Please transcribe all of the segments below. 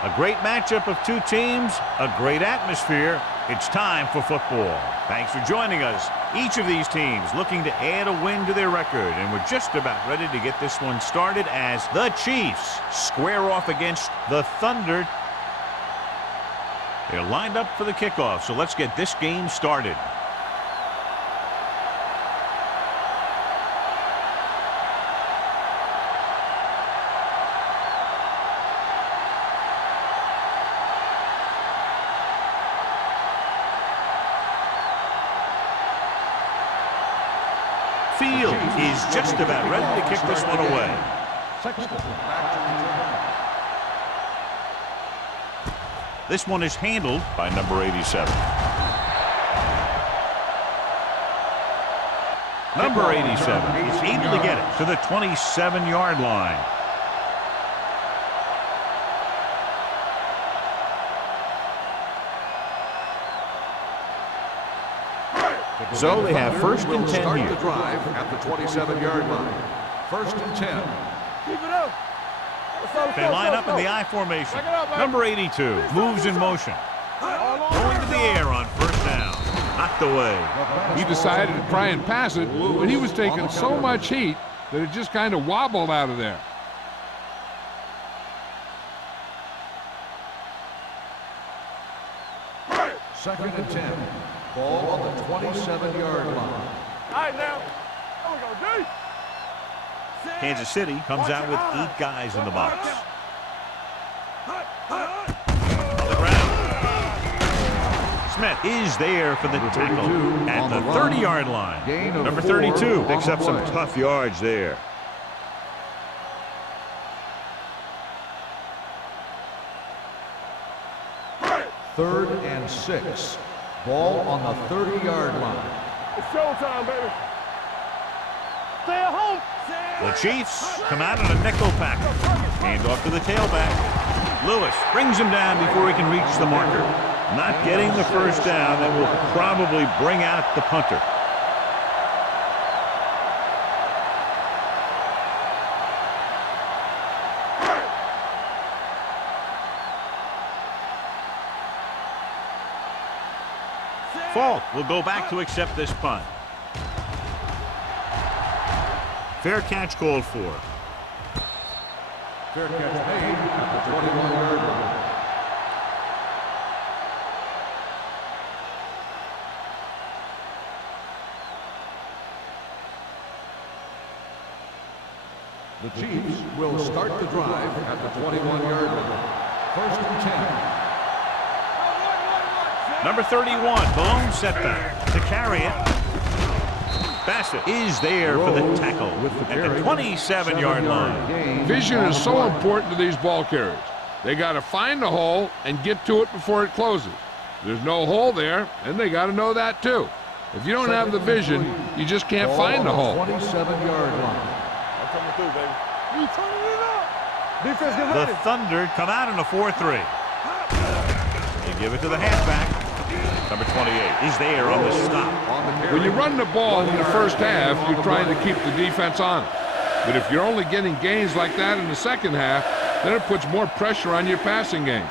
A great matchup of two teams, a great atmosphere. It's time for football. Thanks for joining us. Each of these teams looking to add a win to their record, and we're just about ready to get this one started as the Chiefs square off against the Thunder. They're lined up for the kickoff, so let's get this game started. Field is just about ready to kick this one away. This one is handled by number 87. Number 87 is able to get it to the 27-yard line. So they have first and 10 here. The drive at the 27-yard line. First and 10. Keep it up. They line up in the I formation. Number 82 moves in motion. Going to the air on first down. Knocked away. He decided to try and pass it, but he was taking so much heat that it just kind of wobbled out of there. Second and 10. Ball on the 27-yard line. All right, now. There we go, D. Kansas City comes out with 8 guys in the box. On the ground. Smith is there for the tackle at the 30-yard line. Number 32 picks up some tough yards there. Third and 6. Ball on the 30-yard line. It's showtime, baby. Stay at home. The Chiefs come out in a nickel pack. Hand off to the tailback. Lewis brings him down before he can reach the marker. Not getting the first down. That will probably bring out the punter. Falk will go back to accept this punt. Fair catch called for. Fair catch made at the 21-yard line. The Chiefs will start the drive at the 21-yard line. First and 10. Number 31, blown setback to carry it. Bassett is there for the tackle at the 27-yard line. Vision is so important to these ball carriers. They got to find the hole and get to it before it closes. There's no hole there, and they got to know that too. If you don't have the vision, you just can't find the hole. 27-yard line. I'm coming through, baby. You turning it up. Defense, get ready. The Thunder come out in a 4-3. They give it to the halfback. Number 28 is there on the stop. When you run the ball in the first half, you're trying to keep the defense on it. But if you're only getting gains like that in the second half, then it puts more pressure on your passing game.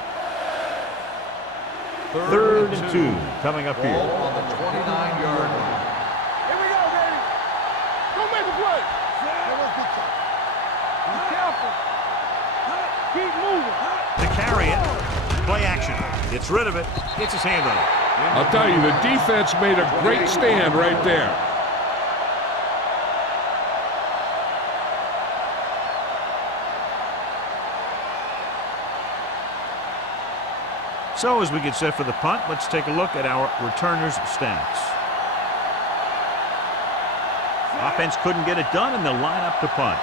Third and 2 coming up here. Ball on the 29-yard line. Here we go, baby. Go make a play. Be careful. Keep moving. To carry it. Play action. Gets rid of it. Gets his hand on it. I'll tell you, the defense made a great stand right there. So as we get set for the punt, let's take a look at our returners' stats. Offense couldn't get it done, and they'll line up to punt.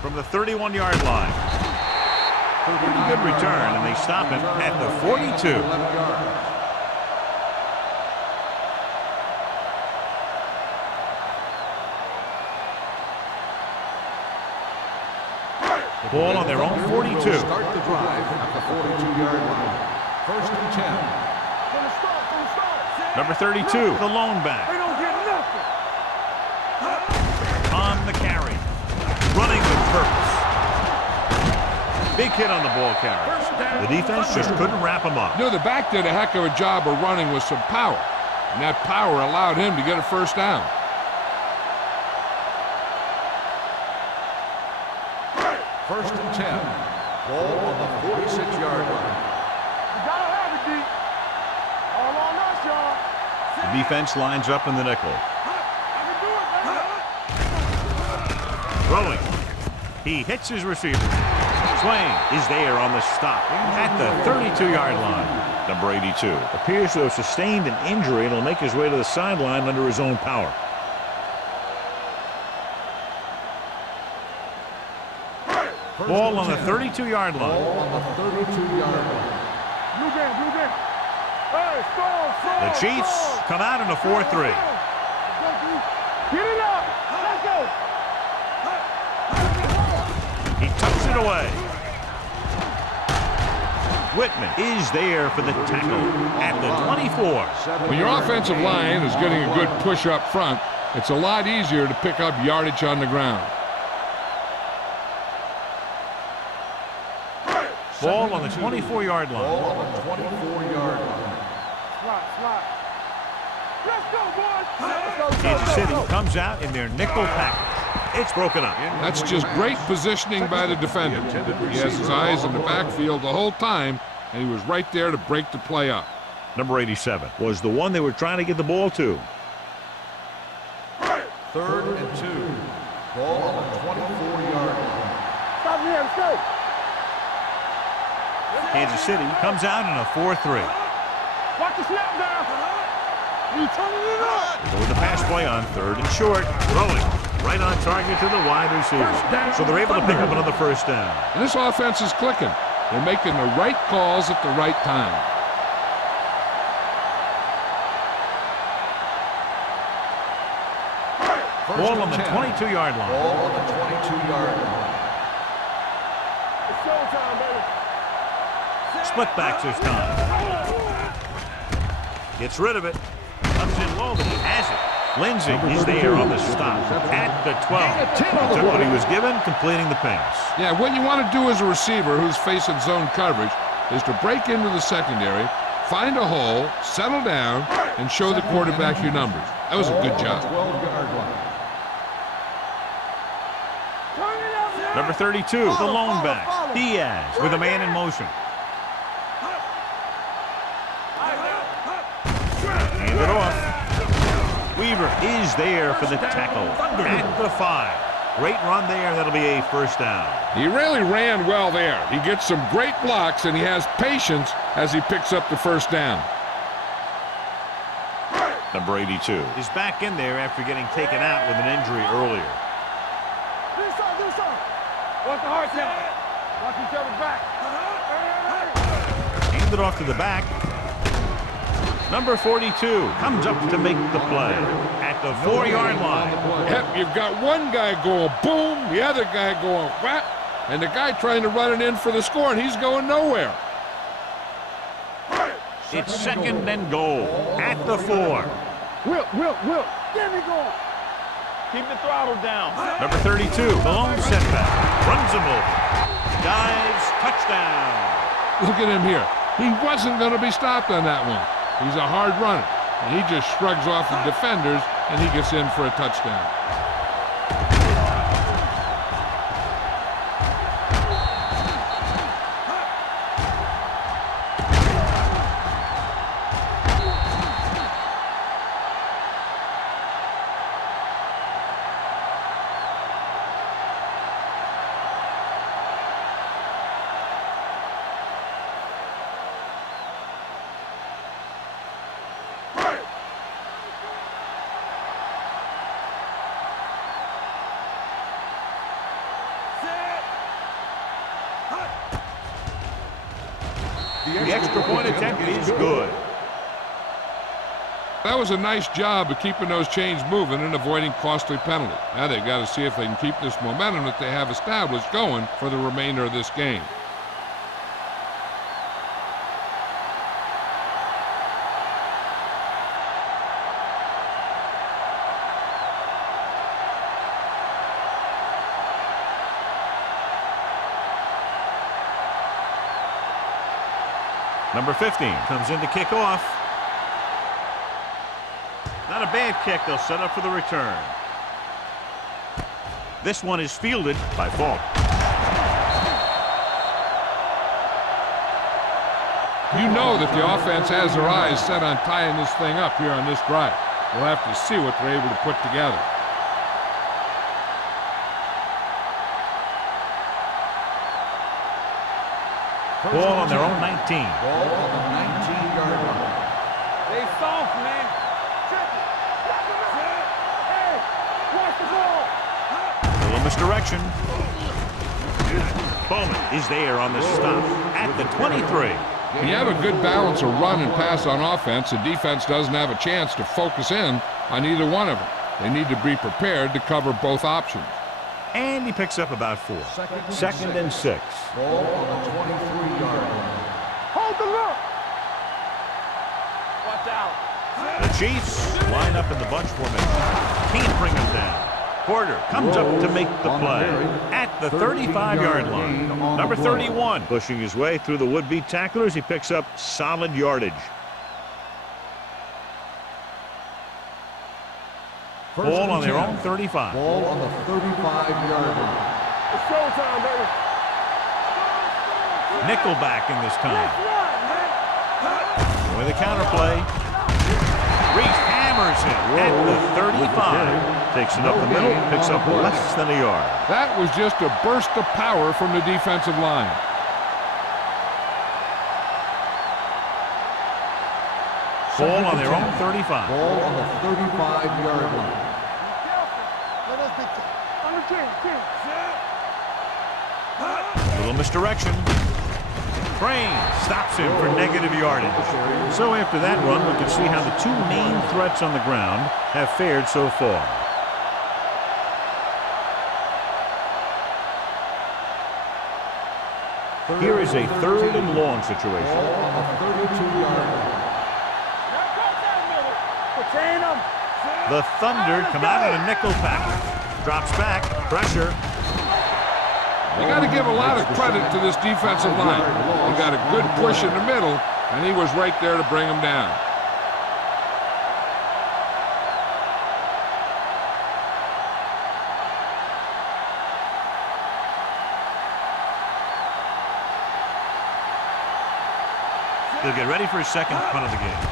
From the 31-yard line. Pretty good return, and they stop him at the 42. Ball on their own 42. Start the drive at the 42-yard line. First and 10. From the start, from the start. Number 32, the lone back. They don't get nothing. On the carry. Running with purpose. Big hit on the ball carrier. The defense just couldn't wrap him up. The back did a heck of a job of running with some power, and that power allowed him to get a first down. First and 10. Ball on the 46-yard line. You gotta have it, D. All on us, y'all. The defense lines up in the nickel. I can do it, baby. Throwing. He hits his receiver. Swain is there on the stop at the 32-yard line. Number 82 appears to have sustained an injury and will make his way to the sideline under his own power. Ball on the 32-yard line. Ball on the 32-yard line. Blue game, blue game. Hey, strong. The Chiefs come out in a 4-3. Get it up. Let's go. He tucks it away. Whitman is there for the tackle at the 24. When your offensive line is getting a good push up front, it's a lot easier to pick up yardage on the ground. Ball on the 24-yard line. Ball on the 24-yard line. Slot. Let's go, boys. Let's go. Kansas City comes out in their nickel package. It's broken up. That's just great positioning by the defender. He has his eyes in the backfield the whole time, and he was right there to break the play up. Number 87 was the one they were trying to get the ball to. Third and 2. Ball on the 24-yard line. Stop here. Let's go. Kansas City comes out in a 4-3. Watch the snap down. You turning it up. Go with the pass play on 3rd and short. Throwing right on target to the wide receiver. So they're able to pick up another first down. And this offense is clicking. They're making the right calls at the right time. Ball on the 22-yard line. Ball on the 22-yard line. It's showtime, baby. Split backs this time. Gets rid of it. Comes in low, but he has it. Lindsey is there on the stop at the 12. He took what he was given, completing the pass. Yeah, what you want to do as a receiver who's facing zone coverage is to break into the secondary, find a hole, settle down, and show the quarterback your numbers. That was a good job. 12-yard line. Number 32, the lone back. Diaz with a man in motion. Hand it off. Weaver is there for the tackle at the 5. Great run there. That'll be a first down. He really ran well there. He gets some great blocks, and he has patience as he picks up the first down. Number 82 is back in there after getting taken out with an injury earlier. Do something. Watch the heart count. Watch each other's back. Hand it off to the back. Number 42 comes up to make the play at the 4-yard line. Yep, you've got one guy going boom, the other guy going whap, and the guy trying to run it in for the score, and he's going nowhere. It's 2nd and goal at the 4. Will. Get me going. Keep the throttle down. Number 32, the lone setback. Runs him over. Dives, touchdown. Look at him here. He wasn't going to be stopped on that one. He's a hard runner, and he just shrugs off the defenders, and he gets in for a touchdown. The extra point attempt is good. That was a nice job of keeping those chains moving and avoiding costly penalties. Now they've got to see if they can keep this momentum that they have established going for the remainder of this game. Number 15 comes in to kick off. Not a bad kick. They'll set up for the return. This one is fielded by Falk. You know that the offense has their eyes set on tying this thing up here on this drive. We'll have to see what they're able to put together. Ball on their own 19. Ball on the 19-yard line. Stay soft, man. Check it. Hey, watch the ball. Little misdirection. Bowman is there on the stop at the 23. When you have a good balance of run and pass on offense, the defense doesn't have a chance to focus in on either one of them. They need to be prepared to cover both options. And he picks up about 4. Second and 6. Ball on the 23-yard line. Hold the look. Watch out. The Chiefs line up in the bunch formation. Can't bring him down. Porter comes up to make the play at the 35-yard line. Number 31 pushing his way through the would-be tacklers. He picks up solid yardage. Ball on their own 35. Ball on the 35-yard line. It's showtime, baby. Nickelback in this time. With a counterplay. Reese hammers him at the 35. Takes it up the middle, picks up less than a yard. That was just a burst of power from the defensive line. Ball on their own 35. Ball on the 35-yard line. Little misdirection. Crane stops him for negative yardage. So after that run, we can see how the two main threats on the ground have fared so far. Here is a third and long situation. Ball on the 32-yard line. The Thunder come out in a nickel package. Drops back, pressure. You got to give a lot of credit to this defensive line. They got a good push in the middle, and he was right there to bring him down. They'll get ready for his second punt of the game.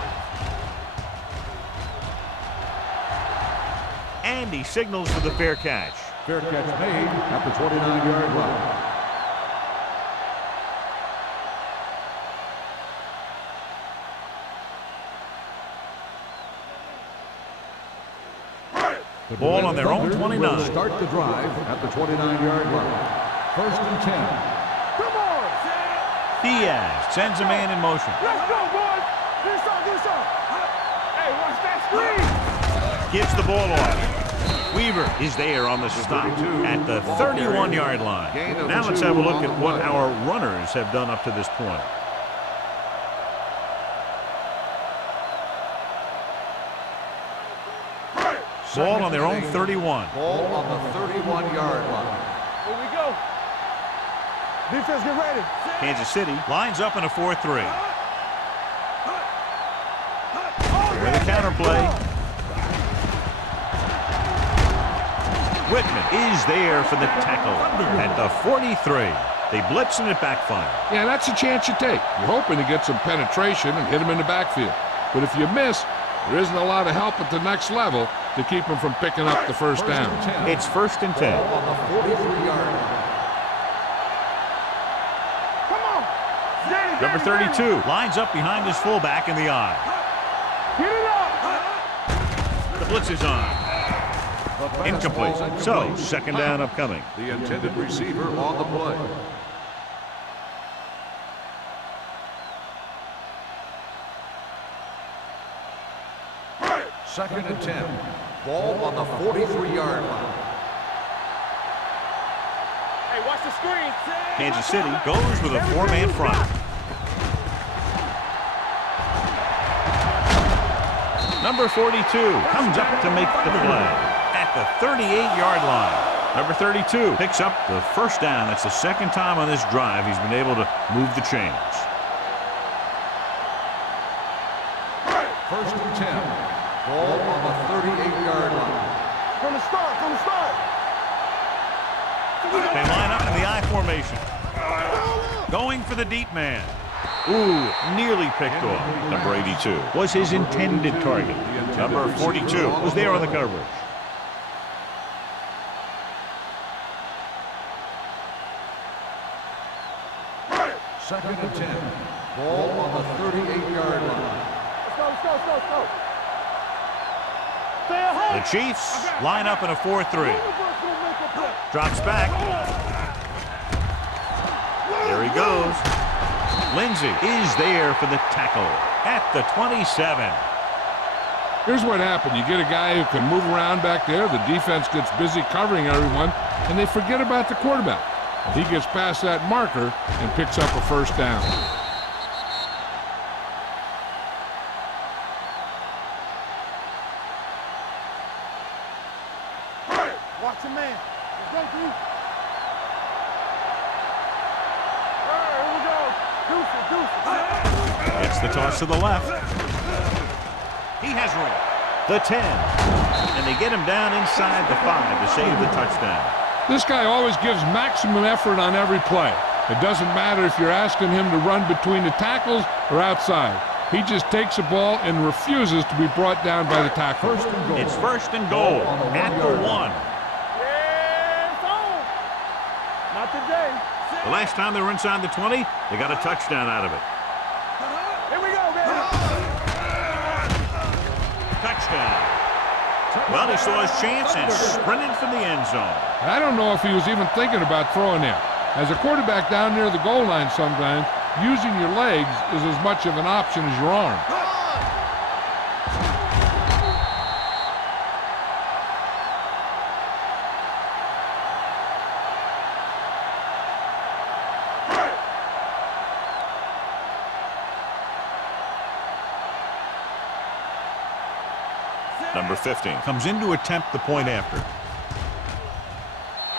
And he signals for the fair catch. Fair catch made at the 29-yard line. The Ball on their own 29. Will start the drive at the 29-yard line. First and 10. Come on. Diaz sends a man in motion. Let's go, boys. This up. Hey, watch that screen. Gives the ball off. Weaver is there on the stop at the 31-yard line. Now let's have a look at what our runners have done up to this point. Ball on their own 31. Ball on the 31-yard line. Here we go. Defense, get ready. Kansas City lines up in a 4-3. With a counterplay. Whitman is there for the tackle at the 43. They blitz and it backfires. Yeah, that's a chance you take. You're hoping to get some penetration and hit him in the backfield. But if you miss, there isn't a lot of help at the next level to keep him from picking up the first down. It's first and 10. Ball on the 43-yard line. Come on. Number 32 lines up behind his fullback in the eye. Get it up. The blitz is on. Incomplete. So, second down upcoming. The intended receiver on the play. Second and 10. Ball on the 43-yard line. Hey, watch the screen. Kansas City goes with a four-man front. Number 42 comes up to make the play at the 38-yard line. Number 32 picks up the first down. That's the second time on this drive he's been able to move the chains. First and 10. Ball on the 38-yard line. From the start, from the start. They line up in the I formation. Going for the deep man. Ooh, nearly picked off. Number 82 Was his intended target. Number 42 Was there on the coverage. Second and 10. Ball on the 38-yard line. Let's go, let's go, let's go, let's go. Stay at home. The Chiefs line up in a 4-3. Drops back. There he goes. Lindsey is there for the tackle at the 27. Here's what happened. You get a guy who can move around back there. The defense gets busy covering everyone, and they forget about the quarterback. He gets past that marker and picks up a first down. Watch your man. Let's go, dude. Here we go. Deuce. Gets the toss to the left. He has room. The 10. And they get him down inside the 5 to save the touchdown. This guy always gives maximum effort on every play. It doesn't matter if you're asking him to run between the tackles or outside. He just takes the ball and refuses to be brought down by the tackle. It's first and goal at the 1. Yeah, it's on. Not today. The last time they were inside the 20, they got a touchdown out of it. Here we go, man. Touchdown. Well, he saw his chance and sprinted for the end zone. I don't know if he was even thinking about throwing there. As a quarterback down near the goal line sometimes, using your legs is as much of an option as your arm. Number 15 Comes in to attempt the point after.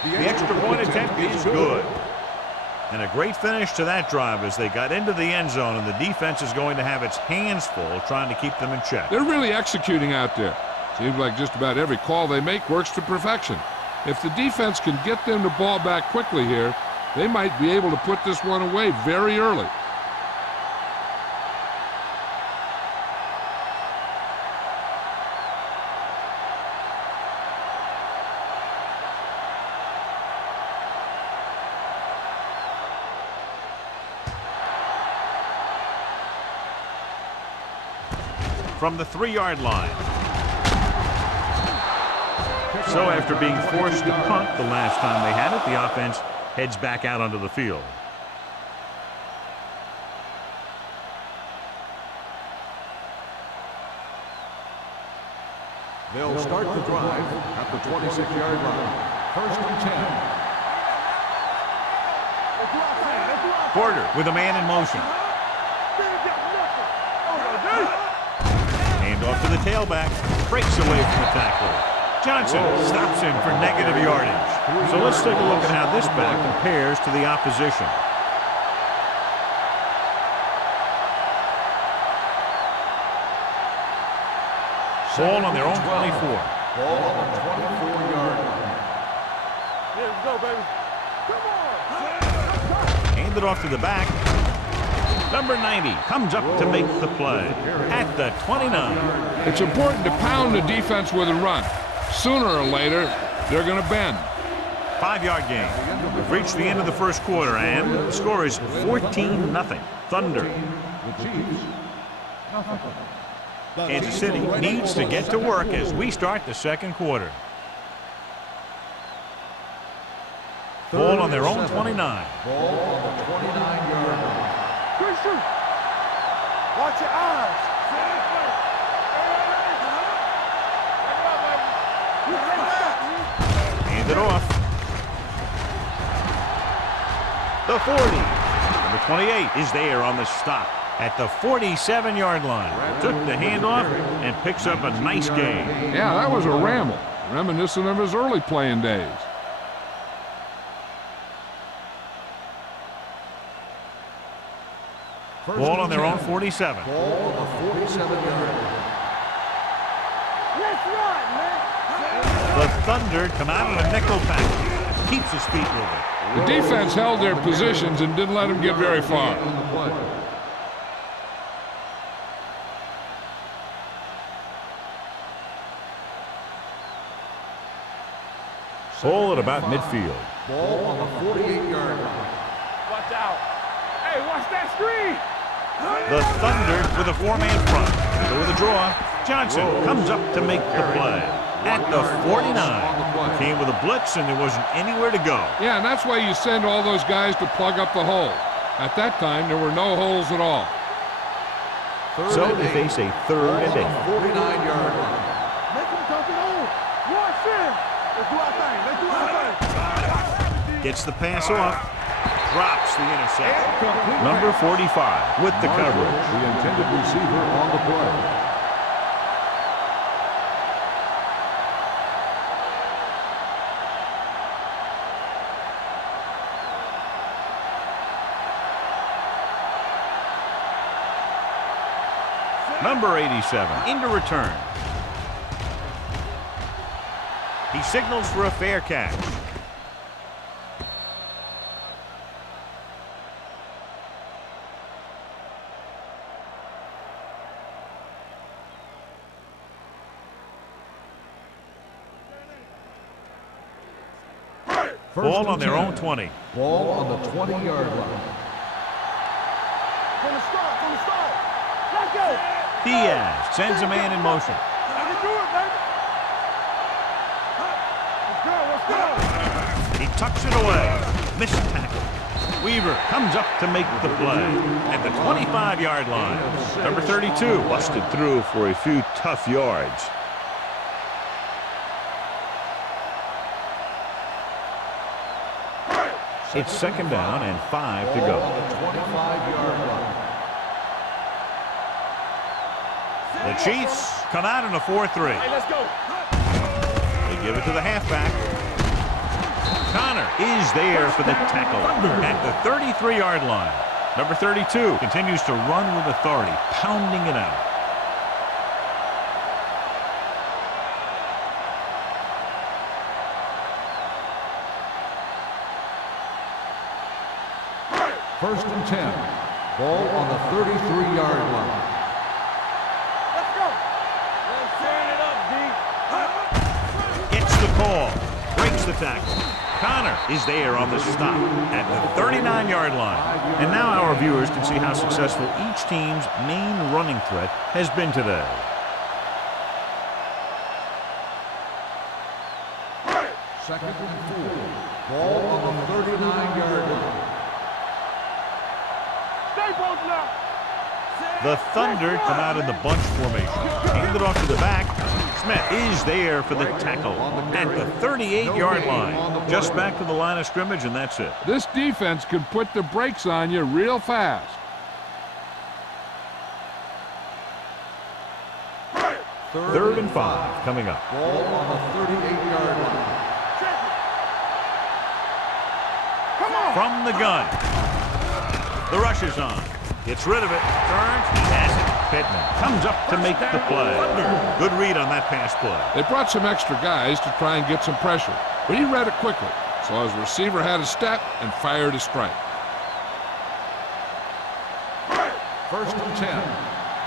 The extra point attempt is good. And a great finish to that drive as they got into the end zone, and the defense is going to have its hands full trying to keep them in check. They're really executing out there. Seems like just about every call they make works to perfection. If the defense can get them the ball back quickly here, they might be able to put this one away very early. From the 3-yard line. So after being forced to punt the last time they had it, the offense heads back out onto the field. They'll start the drive at the 26-yard line. First and 10. Porter with a man in motion. Hand off to the tailback. Breaks away from the tackler. Johnson stops him for negative yardage. So let's take a look at how this back compares to the opposition. Ball on their own 24. Ball on the 24-yard line. Let's go, baby. Come on. Hand it off to the back. Number 90 comes up to make the play at the 29. It's important to pound the defense with a run. Sooner or later, they're going to bend. 5-yard gain. We've reached the end of the first quarter, and the score is 14-0. Thunder. Kansas City needs to get to work as we start the second quarter. Ball on their own 29. Ball on the 29-yard line. Good shoot. Watch your eyes. Hand it off. The 40. Number 28 is there on the stop at the 47-yard line. Took the handoff and picks up a nice gain. Yeah, that was a ramble, reminiscent of his early playing days. Ball on their own 47. Ball on the 47-yard line. The Thunder come out in a nickel package. Keeps his feet moving. The defense held their positions and didn't let them get very far. Ball at about midfield. Ball on the 48-yard line. Watch out. Hey, watch that screen. The Thunder with a four-man front. They go with a draw. Johnson comes up to make the play. At the 49. Came with a blitz and there wasn't anywhere to go. Yeah, and that's why you send all those guys to plug up the hole. At that time, there were no holes at all. So they face a 3rd and 8. 49-yard line. Make them come to the hole. Watch them. Let's do our thing. Let's do our thing. Gets the pass off. Drops the interception. Number 45 with the coverage. The intended receiver on the play. Number 87 into return. He signals for a fair catch. Ball on their own 20. Ball on the 20-yard line. From the start. Let's go. Diaz sends a man in motion. Let me do it, baby. Let's go. He tucks it away. Missed tackle. Weaver comes up to make the play at the 25-yard line. Number 32 busted through for a few tough yards. It's 2nd down and 5 to go. On the 25-yard line. The Chiefs come out in a 4-3. Hey, let's go. They give it to the halfback. Connor is there for the tackle at the 33-yard line. Number 32 continues to run with authority, pounding it out. First and 10. Ball on the 33-yard line. Let's go. Let's turn it up, D. Gets the call. Breaks the tackle. Connor is there on the stop at the 39-yard line. And now our viewers can see how successful each team's main running threat has been today. Second and 4. Ball on the 39-yard line. The Thunder come out in the bunch formation. Hand it off to the back. Smith is there for the tackle at the 38-yard line. Just back to the line of scrimmage, and that's it. This defense could put the brakes on you real fast. Third and 5 coming up. Ball on the 38-yard line. From the gun. The rush is on. Gets rid of it. Turns. He has it. Pittman comes up to make the play. Good read on that pass play. They brought some extra guys to try and get some pressure, but he read it quickly, so his receiver had a step and fired a strike. First and 10.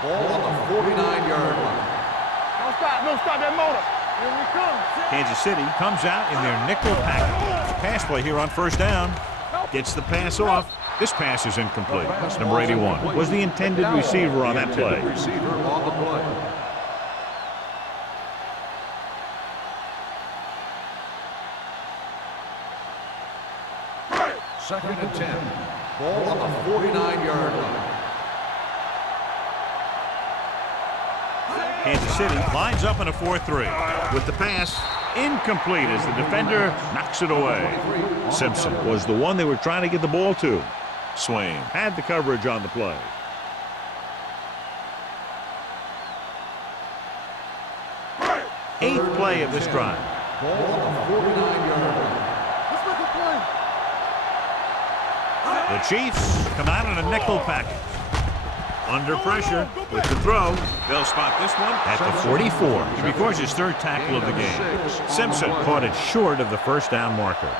Ball on the 49-yard line. Don't stop that motor. Here we come. Kansas City comes out in their nickel package. Pass play here on first down. Gets the pass off. This pass is incomplete. Number 81 was the intended receiver on that play. Receiver on the play. Second and 10. Ball on the 49-yard line. Kansas City lines up in a 4-3. With the pass incomplete as the defender knocks it away. Simpson was the one they were trying to get the ball to. Swain had the coverage on the play. Eighth play of this drive. Ball on the 49-yard line. The Chiefs come out in a nickel package. Under pressure with the throw. They'll spot this one at the 44. Should be Corsh's third tackle of the game. Simpson caught it short of the first down marker.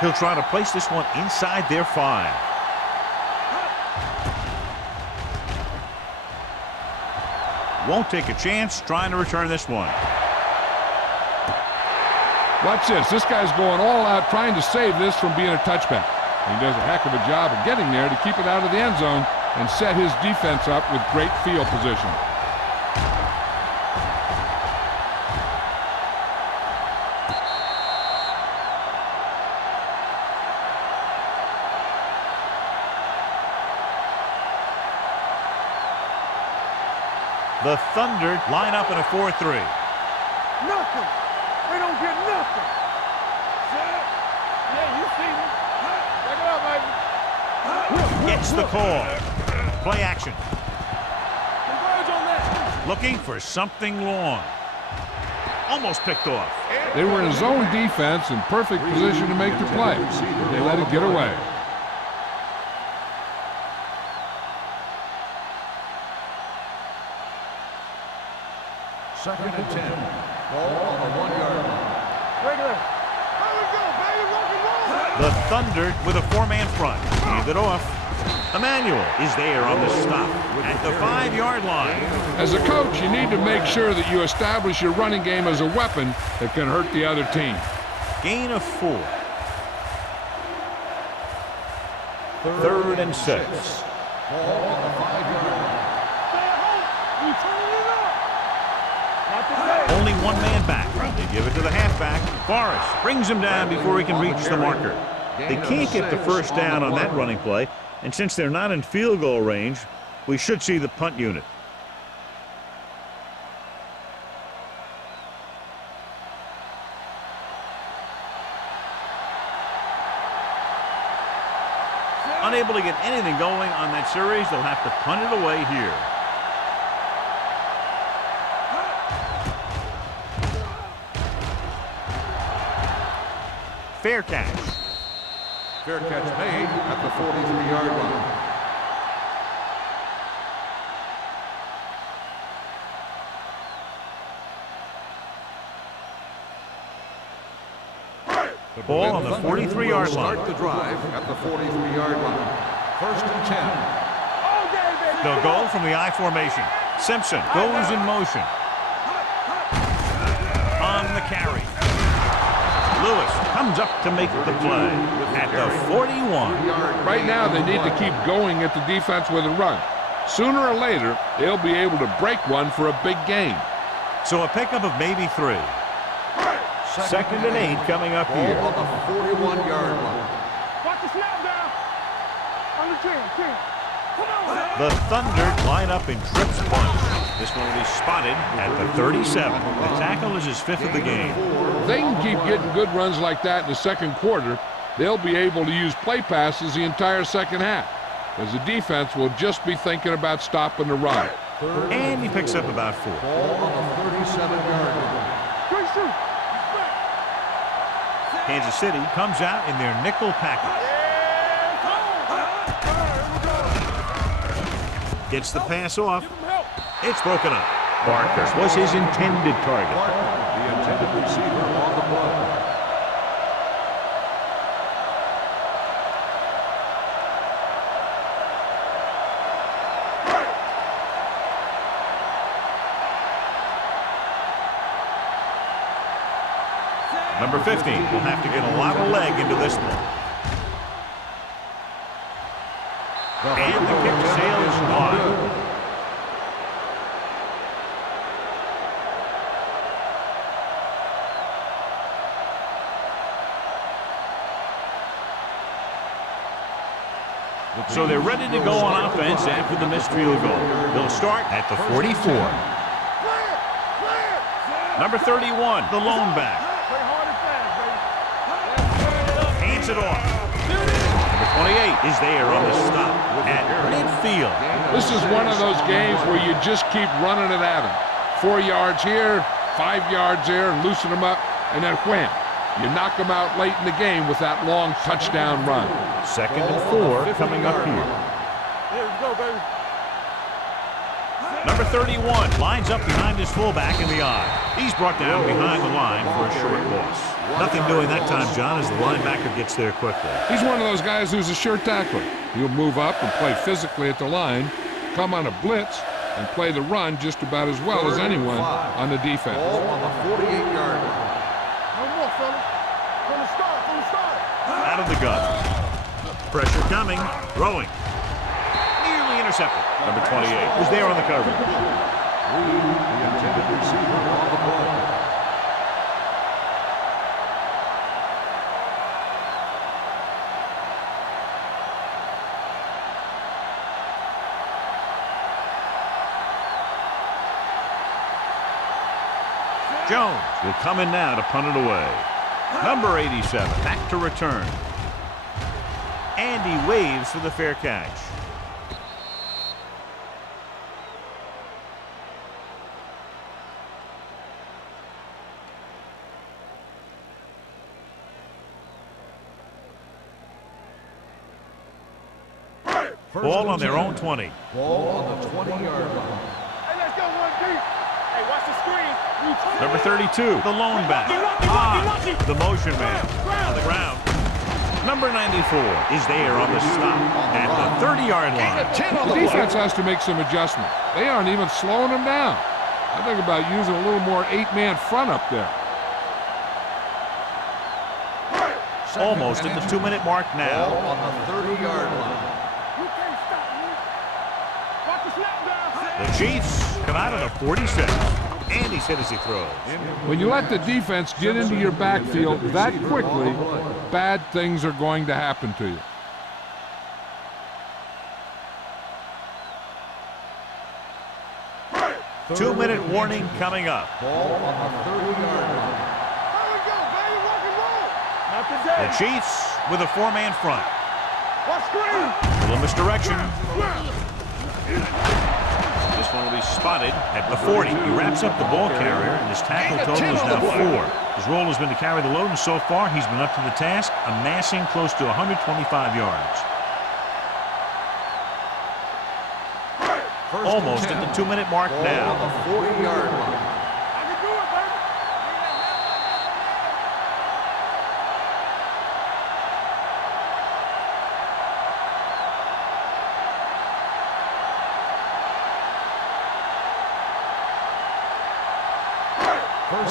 He'll try to place this one inside their 5. Won't take a chance trying to return this one. Watch this. This guy's going all out trying to save this from being a touchback. And he does a heck of a job of getting there to keep it out of the end zone and set his defense up with great field position. The Thunder line up in a 4-3. Nothing. They don't get nothing. Yeah, you see me. Check it out, baby. Gets the call. Play action. Converge on that. Looking for something long. Almost picked off. They were in a zone defense in perfect position to make the play. They let it get away. Second and 10. Ball on the 1-yard line. Regular. There we go, baby. Rock and roll. The Thunder with a 4-man front. Hand it off. Emmanuel is there on the stop at the 5-yard line. As a coach, you need to make sure that you establish your running game as a weapon that can hurt the other team. Gain of 4. 3rd and 6. Ball on the 5-yard line. We turning it up. Only one man back. They give it to the halfback. Forrest brings him down before he can reach the marker. They can't get the first down on that running play, and since they're not in field goal range, we should see the punt unit. Unable to get anything going on that series, they'll have to punt it away here. Fair catch. Fair catch made at the 43-yard line. The ball on the 43-yard line. Start the drive at the 43-yard line. 1st and 10. They'll go from the I formation. Simpson goes in motion. On the carry. Lewis comes up to make the play at the 41. Right now, they need to keep going at the defense with a run. Sooner or later, they'll be able to break one for a big gain. So a pickup of maybe 3. 2nd and 8 coming up here. Ball on the 41-yard line. Watch the snap down. On the 10. Come on. The Thunder line up in trips bunch. This one will be spotted at the 37. The tackle is his 5th of the game. If they can keep getting good runs like that in the second quarter, they'll be able to use play passes the entire second half, as the defense will just be thinking about stopping the run. And he picks up about 4. Ball on the 37-yard line. Great shoot. Kansas City comes out in their nickel package. Gets the pass off. It's broken up. Barker was his intended target. The intended receiver on the play. Number 15 will have to get a lot of leg into this one. And the kick sails wide. So they're ready to go on offense after the missed field goal. They'll start at the 44. Number 31, the lone back. Hands it off. Number 28 is there on the stop at midfield. This is one of those games where you just keep running it at them. 4 yards here, 5 yards there, and loosen them up, and then wham. You knock them out late in the game with that long touchdown run. 2nd and 4 coming up here. Here we go, baby. Number 31 lines up behind his fullback in the eye. He's brought down behind the line for a short loss. Nothing doing that time, John, as the linebacker gets there quickly. He's one of those guys who's a sure tackler. He'll move up and play physically at the line, come on a blitz, and play the run just about as well as anyone on the defense. Ball on the 48-yard line. No more, fellas. From the start. Out of the gun. Pressure coming. Throwing. Nearly intercepted. Number 28 is there on the coverage. Reed, the intended receiver on the ball. Jones will come in now to punt it away. Number 87 back to return. And he waves for the fair catch. Ball on their own 20. Ball on the 20-yard line. Hey, let's go, one deep. Hey, watch the screen. Number 32, the lone back. The motion man on the ground. Number 94 is there on the stop at the 30-yard line. The defense has to make some adjustments. They aren't even slowing them down. I think about using a little more 8-man front up there. Almost at the 2-minute mark Ball now. on the 30-yard line. You can't stop me. Watch the snap down. The Chiefs come out of the 46. And he's hit as he throws. When you let the defense get into your backfield that quickly, bad things are going to happen to you. Two-minute warning coming up. Ball on the 30-yard line. Here we go, baby. Rock and roll. Not today. The Chiefs with a 4-man front. Watch screen. Little misdirection. This one will be spotted at the 40. He wraps up the ball carrier, and his tackle total is now 4. His role has been to carry the load, and so far he's been up to the task, amassing close to 125 yards. Almost at the 2-minute mark Ball now. on the 40-yard line. I can do it, baby.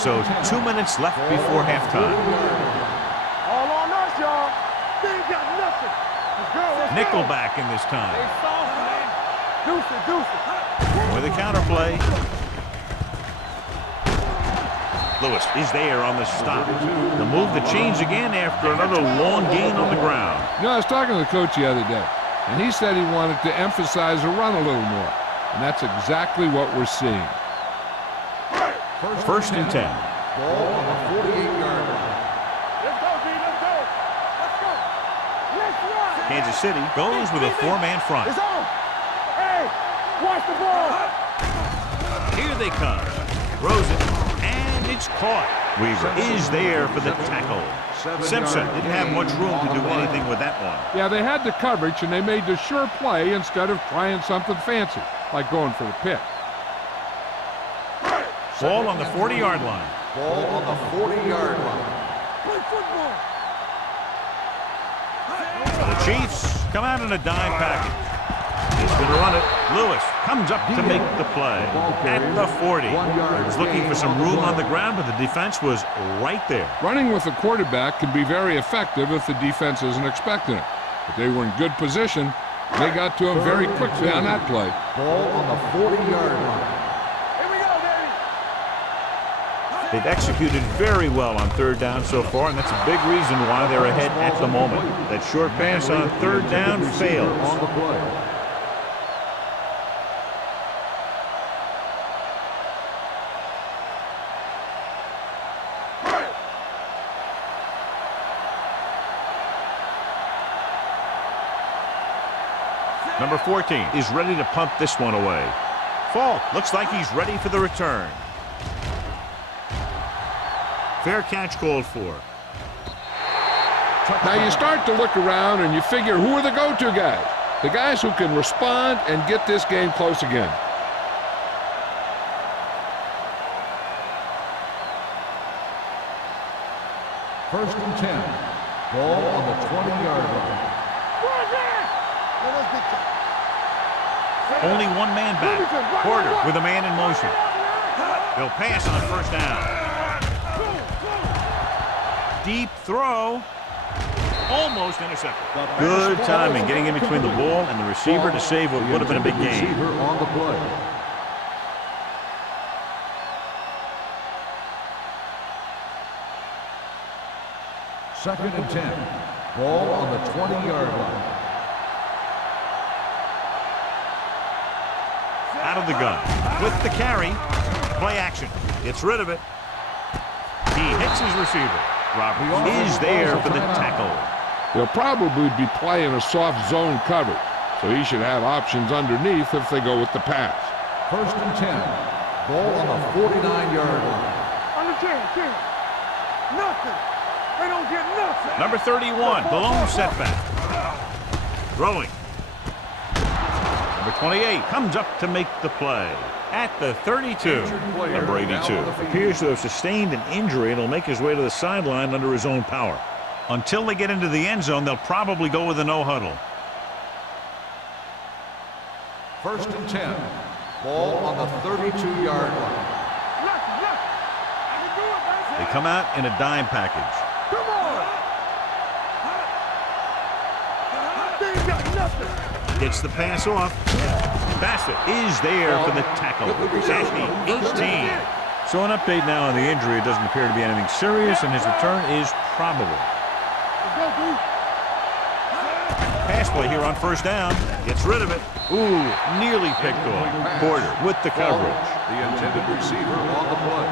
So 2 minutes left before halftime. All on us, y'all. They ain't got nothing. Let's go. Let's go. Nickelback in this time. They soft, man. Deuce it. With a counterplay. Lewis is there on the stop. The move to change again after another long gain on the ground. You know, I was talking to the coach the other day, and he said he wanted to emphasize the run a little more. And that's exactly what we're seeing. First and 10. Ball on the 48-yard line. Let's go, B. Let's go. Let's go. Let's run. Kansas City goes with a 4-man front. It's on. Hey, watch the ball. Here they come. Throws it, and it's caught. Weaver is there for the tackle. Simpson didn't have much room to do anything with that one. Yeah, they had the coverage, and they made the sure play instead of trying something fancy, like going for the pick. Ball on the 40-yard line. Ball on the 40-yard line. Play football. The Chiefs come out in a dime package. He's going to run it. Lewis comes up to make the play at the 40. He was looking for some room on the ground, but the defense was right there. Running with the quarterback can be very effective if the defense isn't expecting it. But they were in good position. They got to him very quickly on that play. Ball on the 40-yard line. They've executed very well on third down so far, and that's a big reason why they're ahead at the moment. That short pass on third down fails. On the play. Number 14 is ready to punt this one away. Falk looks like he's ready for the return. Fair catch called for. Now you start to look around and you figure, who are the go-to guys? The guys who can respond and get this game close again. First and 10. Ball on the 20-yard line. Only one man back. Porter with a man in motion. They'll pass on first down. Deep throw. Almost intercepted. Good timing getting in between the ball and the receiver to save what would have been a big gain. Receiver on the play. Second and 10. Ball on the 20-yard line. Out of the gun. With the carry. Play action. Gets rid of it. He hits his receiver. Robert is there for the tackle. They'll probably be playing a soft zone coverage, so he should have options underneath if they go with the pass. First and 10. Ball on the 49-yard line. On the 10. Nothing. They don't get nothing. Number 31, the lone setback. Throwing. Number 28 comes up to make the play. At the 32. Number 82. Appears to have sustained an injury and will make his way to the sideline under his own power. Until they get into the end zone, they'll probably go with a no huddle. First and 10. Ball on the 32-yard line. They come out in a dime package. Come on. They ain't got nothing. Gets the pass off. Bassett is there for the tackle. Sassy, 18. So an update now on the injury. It doesn't appear to be anything serious, and his return is probable. Pass play here on first down. Gets rid of it. Ooh, nearly picked off. Porter with the coverage. The intended receiver on the play.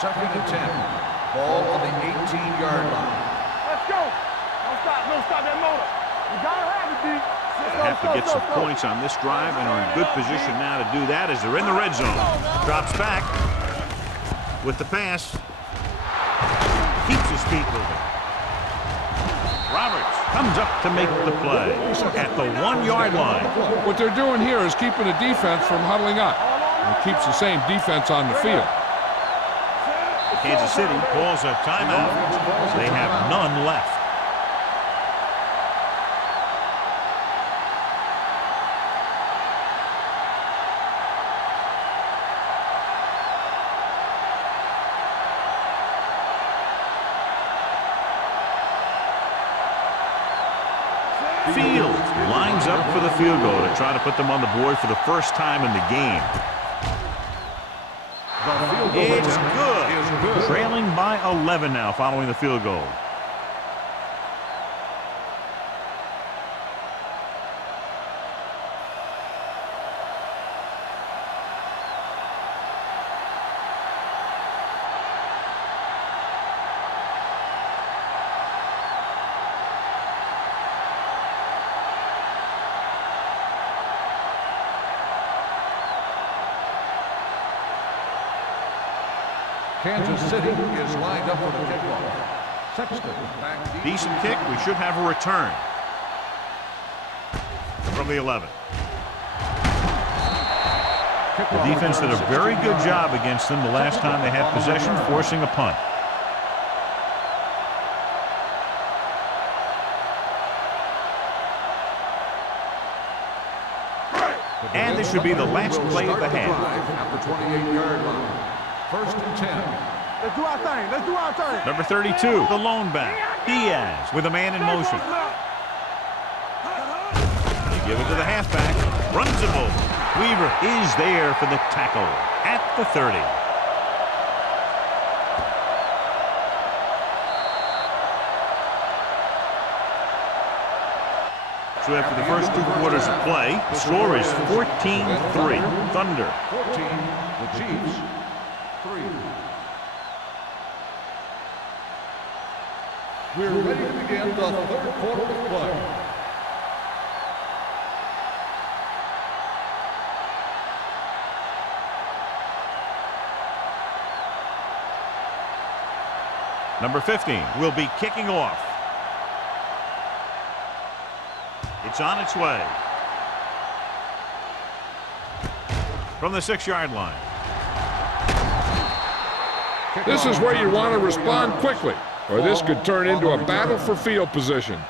Second and 10. Ball on the 18-yard line. Let's go. Don't stop that motor. You gotta have it, D. They have to get some points on this drive and are in good position now to do that as they're in the red zone. Drops back with the pass. Keeps his feet moving. Roberts comes up to make the play at the 1-yard line. What they're doing here is keeping the defense from huddling up. And it keeps the same defense on the field. Kansas City calls a timeout. They have none left. Fields lines up for the field goal to try to put them on the board for the first time in the game. It's good. Trailing by 11 now following the field goal. Kansas City is lined up for the kickoff. Sexton back deep. Decent kick. We should have a return from the 11. The defense did a very good job against them the last time they had possession, forcing a punt. And this should be the last play of the half. At the 28-yard line. First and 10. Let's do our thing. Let's do our thing. Number 32, the lone back, Diaz, with a man in motion. They give it to the halfback. Runs him over. Weaver is there for the tackle at the 30. So after the first 2 quarters of play, the score is 14-3. Thunder. 14, the Chiefs. 3. We're ready to begin the third quarter of play. Number 15 will be kicking off. It's on its way. From the 6-yard line. This is where you want to respond quickly, or this could turn into a battle for field position.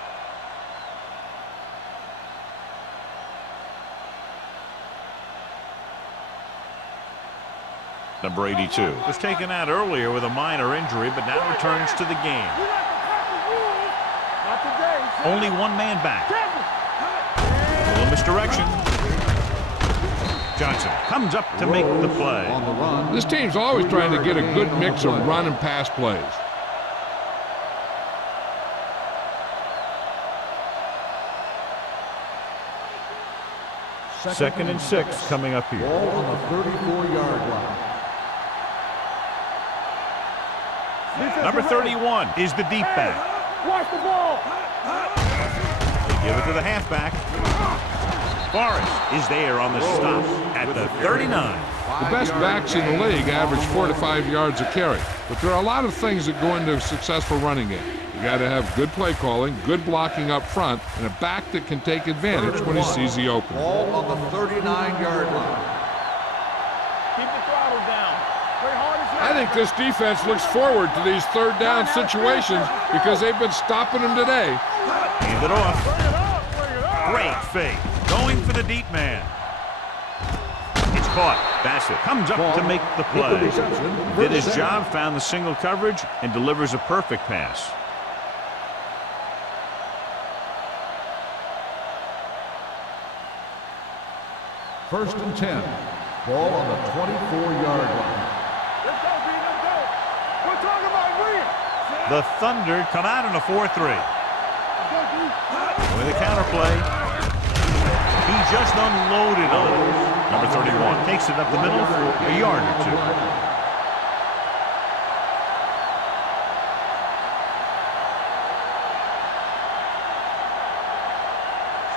Number 82. Was taken out earlier with a minor injury, but now returns to the game. Only one man back. A little misdirection. Johnson comes up to make the play. This team's always trying to get a good mix of run and pass plays. Second and 6 coming up here. Ball on the 34-yard line. Number 31 is the deep back. Watch the ball. They give it to the halfback. Forrest is there on the stop at the 39. The best backs in the league average 4 to 5 yards a carry, but there are a lot of things that go into a successful running game. You got to have good play calling, good blocking up front, and a back that can take advantage when he sees the opening. Ball on the 39-yard line. Keep the throttle down. Play hard as I think this defense looks forward to these third down situations because they've been stopping them today. Hand it off. Great fake. Going for the deep man. It's caught. Bassett comes up to make the play. Did his job, found the single coverage, and delivers a perfect pass. First and 10. Ball on the 24-yard line. Let's go, B. Let's go. We're talking about win. The Thunder come out in a 4-3. With a counterplay. He just unloaded on it. Number 31 takes it up the middle for a yard or two.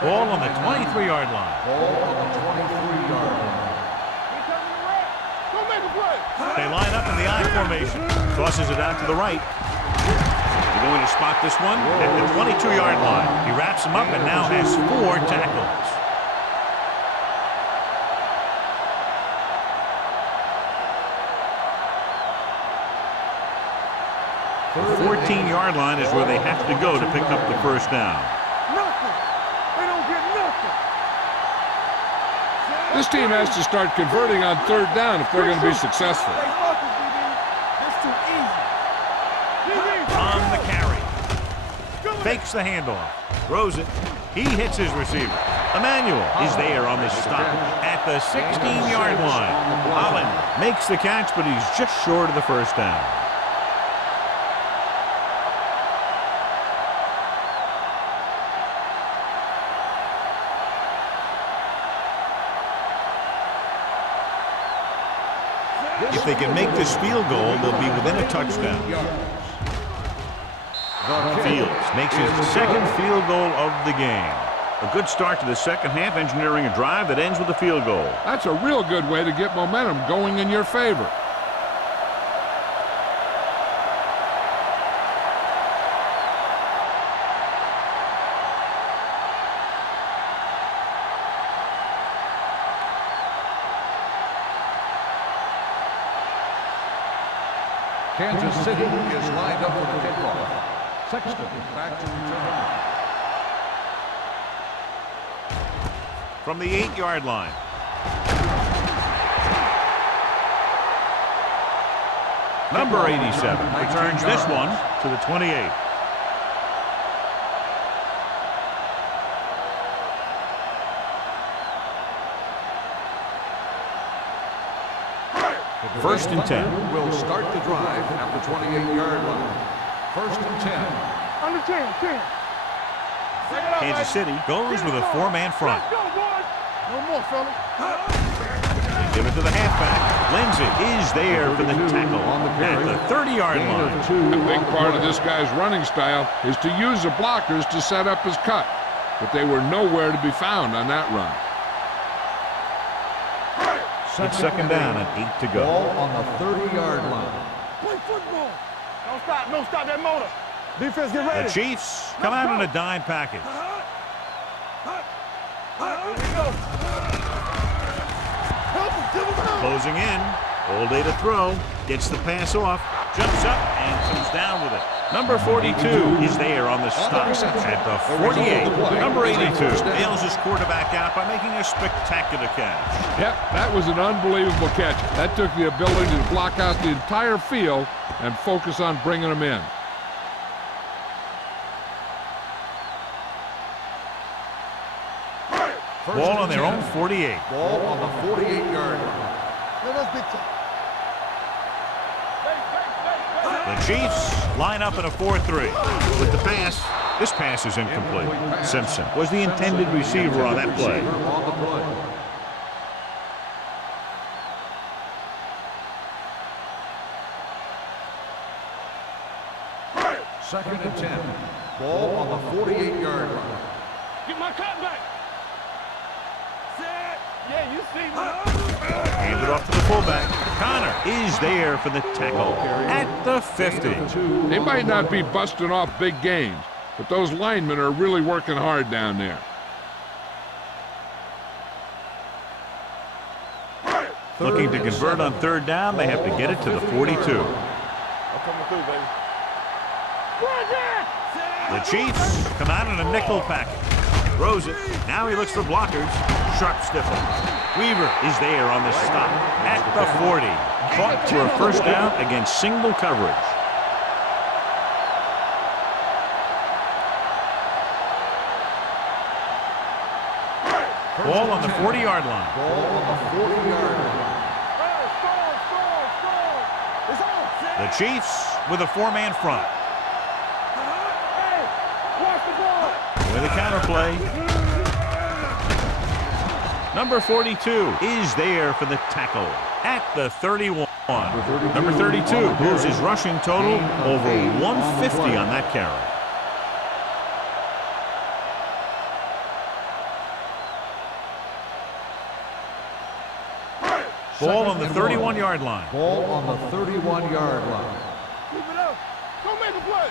Ball on the 23-yard line. Ball on the 23-yard line. Go make a play. They line up in the I formation. Tosses it out to the right. They're going to spot this one at the 22-yard line. He wraps him up and now has 4 tackles. The 14-yard line is where they have to go to pick up the first down. Nothing. They don't get nothing. This team has to start converting on third down if they're going to be successful. They focus, BB. It's too easy. BB. On the carry. Fakes the handoff. Throws it. He hits his receiver. Emmanuel is there on the stop at the 16-yard line. Holland makes the catch, but he's just short of the first down. If they can make this field goal, they'll be within a touchdown. Fields makes his second field goal of the game. A good start to the second half, engineering a drive that ends with a field goal. That's a real good way to get momentum going in your favor. Kansas City is lined up for the kickoff. Sexton back to return. From the 8-yard line. Number 87 returns this one to the 28. First and 10. Will start the drive at the 28-yard line. First and 10. On the 10. Kansas City goes with a 4-man front. Let's go, boys. No more, fellas. Give it to the halfback. Lindsay is there for the tackle at the 30-yard line. A big part of this guy's running style is to use the blockers to set up his cut, but they were nowhere to be found on that run. It's second down and 8 to go. Ball on the 30-yard line. Play football. Don't stop that motor. Defense, get ready. The Chiefs come out in a dime package. Here we go. Help him, give him help. Closing in. All day to throw. Gets the pass off. Jumps up and comes down with it. Number 42 is there on the stop at the 48. Number 82 bails his quarterback out by making a spectacular catch. Yep, that was an unbelievable catch. That took the ability to block out the entire field and focus on bringing them in. Ball on their own 48. Ball on the 48-yard line. The Chiefs line up in a 4-3. With the pass, this pass is incomplete. Simpson was the intended receiver on that play. Second and 10. Ball on the 48-yard line. Get my cut back. Yeah, you see me. Handed off to the fullback. Connor is there for the tackle at the 50. They might not be busting off big games, but those linemen are really working hard down there. Looking to convert on third down, they have to get it to the 42. I'm coming through, baby. The Chiefs come out in a nickel package. Throws it. Now he looks for blockers. Sharp stifle. Weaver is there on the stop at the 40. Fought for a first down against single coverage. Ball on the 40-yard line. Ball on the 40-yard line. The Chiefs with a four-man front. With a counterplay. Number 42 is there for the tackle at the 31. Number 32 moves his rushing total over 150 on that carry. Ball on the 31-yard line. Ball on the 31-yard line. Keep it up. Go make a play.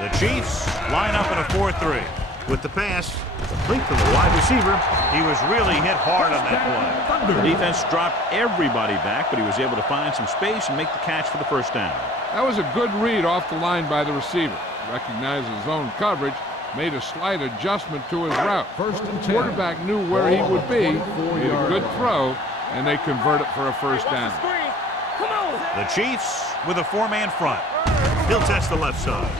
The Chiefs line up in a 4-3. With the pass, complete to the wide receiver. He was really hit hard on that play. The defense dropped everybody back, but he was able to find some space and make the catch for the first down. That was a good read off the line by the receiver. Recognized his zone coverage, made a slight adjustment to his route. First and 10. The quarterback knew where he would be, made a good throw, and they convert it for a first down. Come on. The Chiefs with a four-man front. He'll test the left side.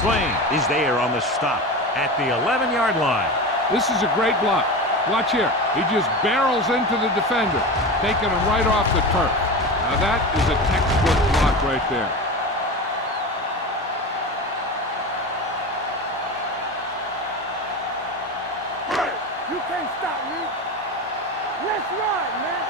Swain is there on the stop at the 11-yard line. This is a great block. Watch here. He just barrels into the defender, taking him right off the turf. Now that is a textbook block right there. You can't stop me. Let's ride, man.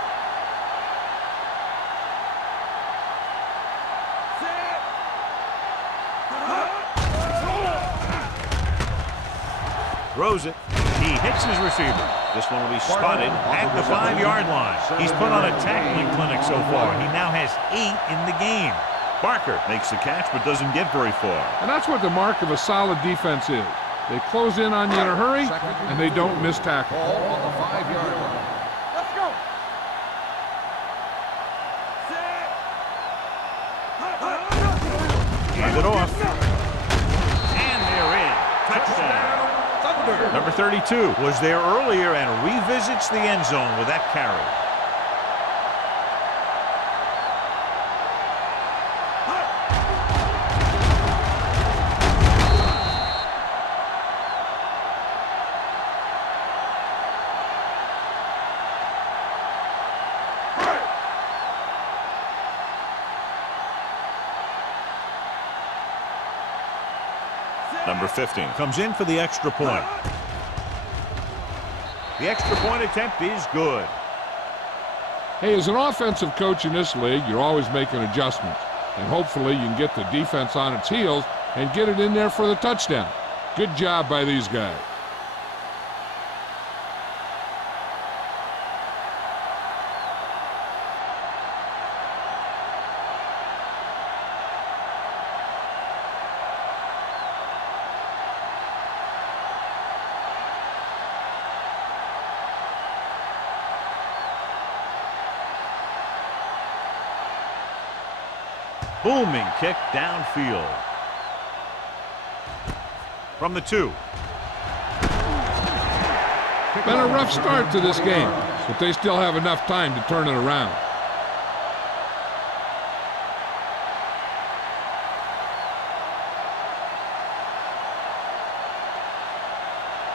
Throws it. He hits his receiver. This one will be spotted at the 5-yard line. He's put on a tackling clinic so far. He now has 8 in the game. Barker makes the catch but doesn't get very far. And that's what the mark of a solid defense is. They close in on you in a hurry, and they don't miss tackle. Ball on the 5-yard line. Let's go. Hand it off. And they're in. Touchdown. Number 32 was there earlier and revisits the end zone with that carry. Number 15. Comes in for the extra point. The extra point attempt is good. Hey, as an offensive coach in this league, you're always making adjustments. And hopefully you can get the defense on its heels and get it in there for the touchdown. Good job by these guys. Booming kick downfield. From the 2. Been a rough start to this game, but they still have enough time to turn it around.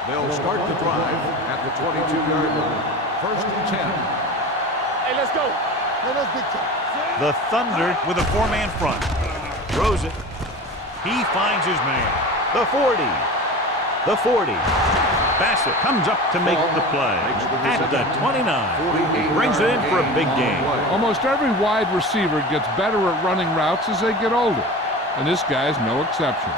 They'll start the drive at the 22-yard line. First and 10. Hey, let's go. Let us big time. The Thunder with a 4-man front. Throws it. He finds his man. The 40. The 40. Bassett comes up to make the play. At the 29. Brings it in for a big game. Almost every wide receiver gets better at running routes as they get older, and this guy's no exception.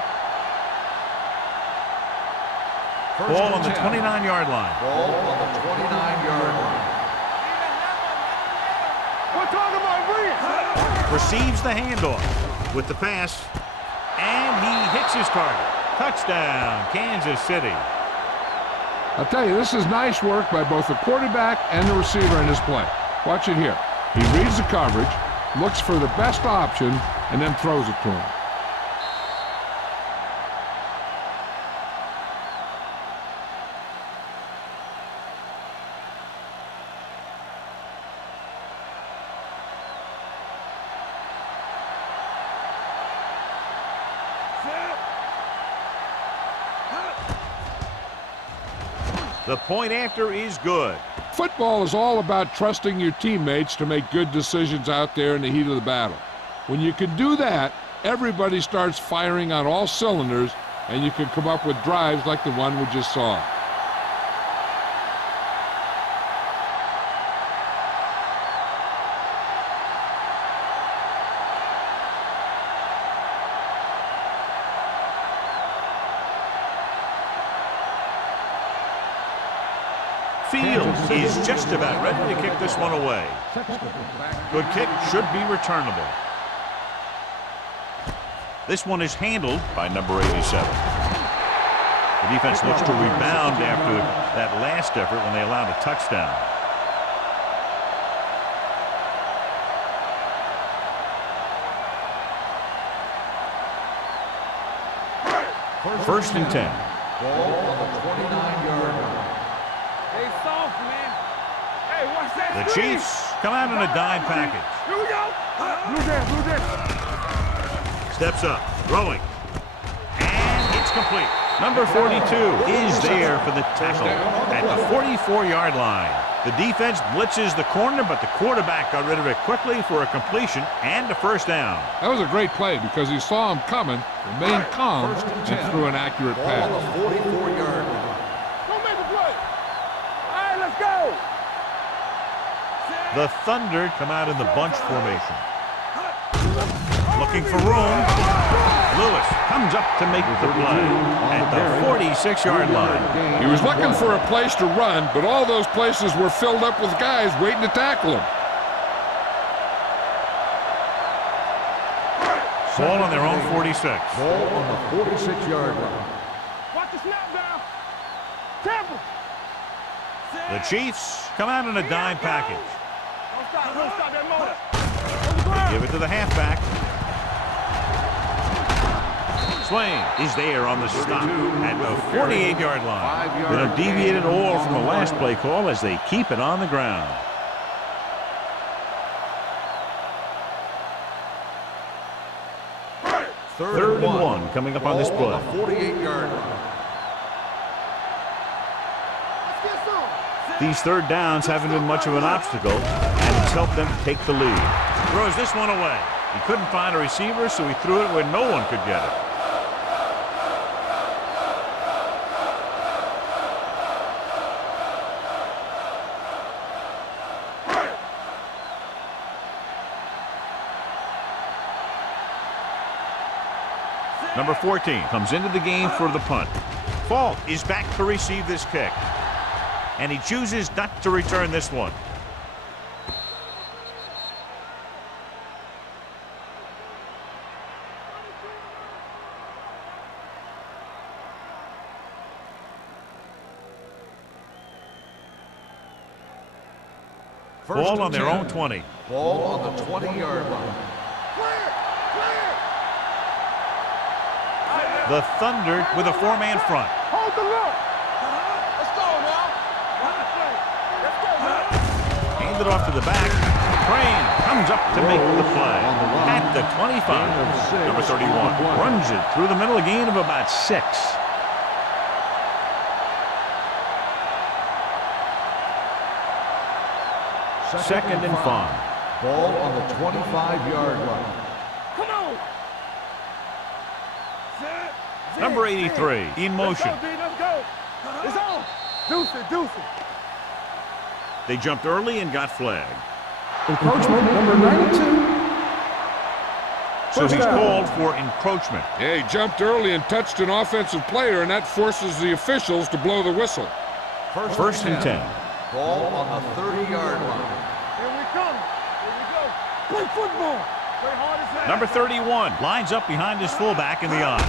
Ball on the 29-yard line. Ball on the 29-yard line. We're talking about Reed. Receives the handoff with the pass, and he hits his target. Touchdown, Kansas City. I'll tell you, this is nice work by both the quarterback and the receiver in this play. Watch it here. He reads the coverage, looks for the best option, and then throws it to him. The point after is good. Football is all about trusting your teammates to make good decisions out there in the heat of the battle. When you can do that, everybody starts firing on all cylinders, and you can come up with drives like the one we just saw. Fields is just about ready to kick this one away. Good kick, should be returnable. This one is handled by number 87. The defense looks to rebound after that last effort when they allowed a touchdown. First and 10. Ball on the 29-yard line. Hey, soft, man. Hey, watch that. The Chiefs come out in a dime package. Here we go. Blue there, blue there. Steps up, throwing. And it's complete. Number 42 is there for the tackle at the 44-yard line. The defense blitzes the corner, but the quarterback got rid of it quickly for a completion and a first down. That was a great play because he saw him coming, remained calm, and threw an accurate pass. Ball on the 44-yard line. The Thunder come out in the bunch formation. Looking for room. Lewis comes up to make the play at the 46-yard line. He was looking for a place to run, but all those places were filled up with guys waiting to tackle him. Ball on their own 46. Ball on the 46-yard line. Watch the snap down. Temple. The Chiefs come out in a dime package. Don't stop that motor. Give it to the halfback. Swain is there on the stop at the 48-yard line. They don't deviate at all from the last play call as they keep it on the ground. Third and one coming up on this play. 48-yard line. These third downs haven't been much of an obstacle, and it's helped them take the lead. Throws this one away. He couldn't find a receiver, so he threw it where no one could get it. Number 14 comes into the game for the punt. Falk is back to receive this kick. And he chooses not to return this one. Ball on their own 20. Ball on the 20-yard line. The Thunder with a four-man front. Hold the look. Let's go now. Handed off to the back. Crane comes up to make the play. At the 25. Number 31 runs it through the middle, a gain of about 6. Second and 5. Ball on the 25-yard line. Come on. Number 83 in motion. Let's go, D. Let's go. It's on. Deuce it, deuce it. They jumped early and got flagged. Encroachment number 92. So he's called for encroachment. Yeah, he jumped early and touched an offensive player, and that forces the officials to blow the whistle. First and 10. Ball on the 30-yard line. Here we come. Here we go. Play football. Play hard as hell. Number 31 lines up behind his fullback in the eye.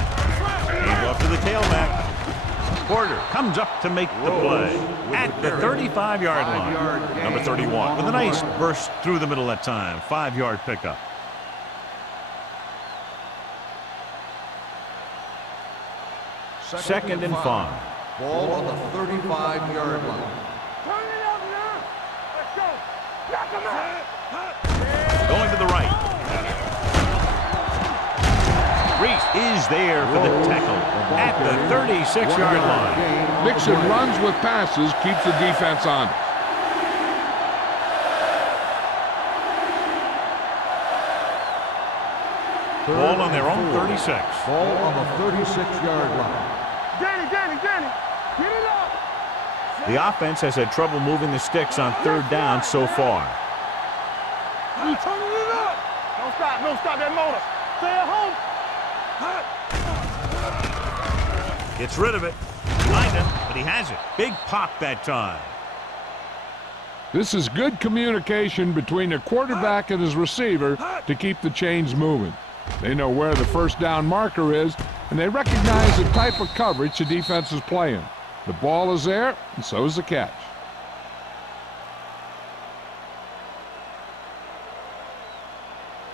Hands off to the tailback. Porter comes up to make the play at the 35-yard line. Number 31 with a nice burst through the middle that time. 5-yard pickup. Second and 5. Ball on the 35-yard line. Turn it up now. Let's go. Knock him out. Going to the right. Reese is there for the tackle at the 36-yard line. Mixon runs with passes, keeps the defense on. Ball on their own 36. Ball on the 36-yard line. Danny, get it up. The offense has had trouble moving the sticks on third down so far. You turning it up. Don't stop that motor. Stay at home. Gets rid of it. Behind him, but he has it. Big pop that time. This is good communication between the quarterback and his receiver to keep the chains moving. They know where the first down marker is, and they recognize the type of coverage the defense is playing. The ball is there, and so is the catch.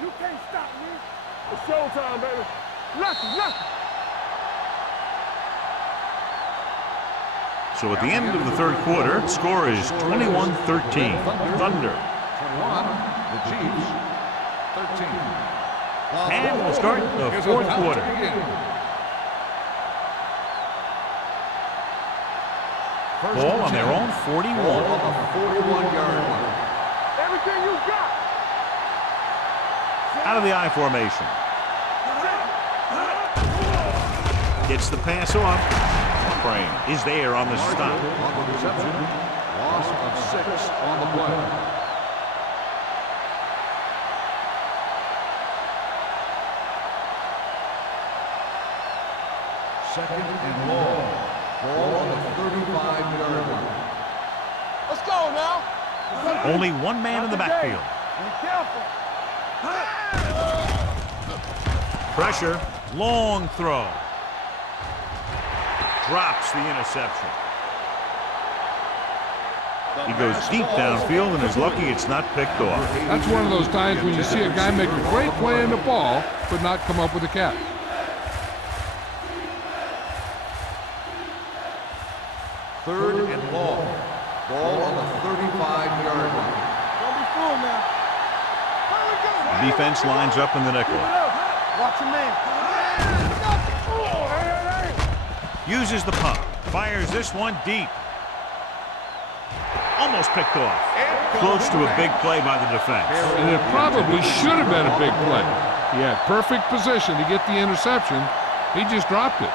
You can't stop me. It's showtime, baby. Lucky. So at the end of the third quarter, score is 21-13. Thunder. 21, the Chiefs, 13. And we'll start the fourth quarter. Ball on their own 41. Ball on the 41-yard line. Everything you got. Out of the I formation. Gets the pass off. Crane is there on the stop. On the reception, loss of 6 on the play. Second and long. Ball on the 35-yard line. Let's go now. Only one man in the backfield. Be careful. Pressure. Long throw. Drops the interception. He goes deep downfield and is lucky it's not picked off. That's one of those times when you see a guy make a great play in the ball, but not come up with a catch. Third and long. Ball on the 35-yard line. Don't be fooled now. Here we go. Defense lines up in the nickel. Watch your man. Uses the pump. Fires this one deep. Almost picked off. Close to a big play by the defense. And it probably should have been a big play. He had perfect position to get the interception. He just dropped it.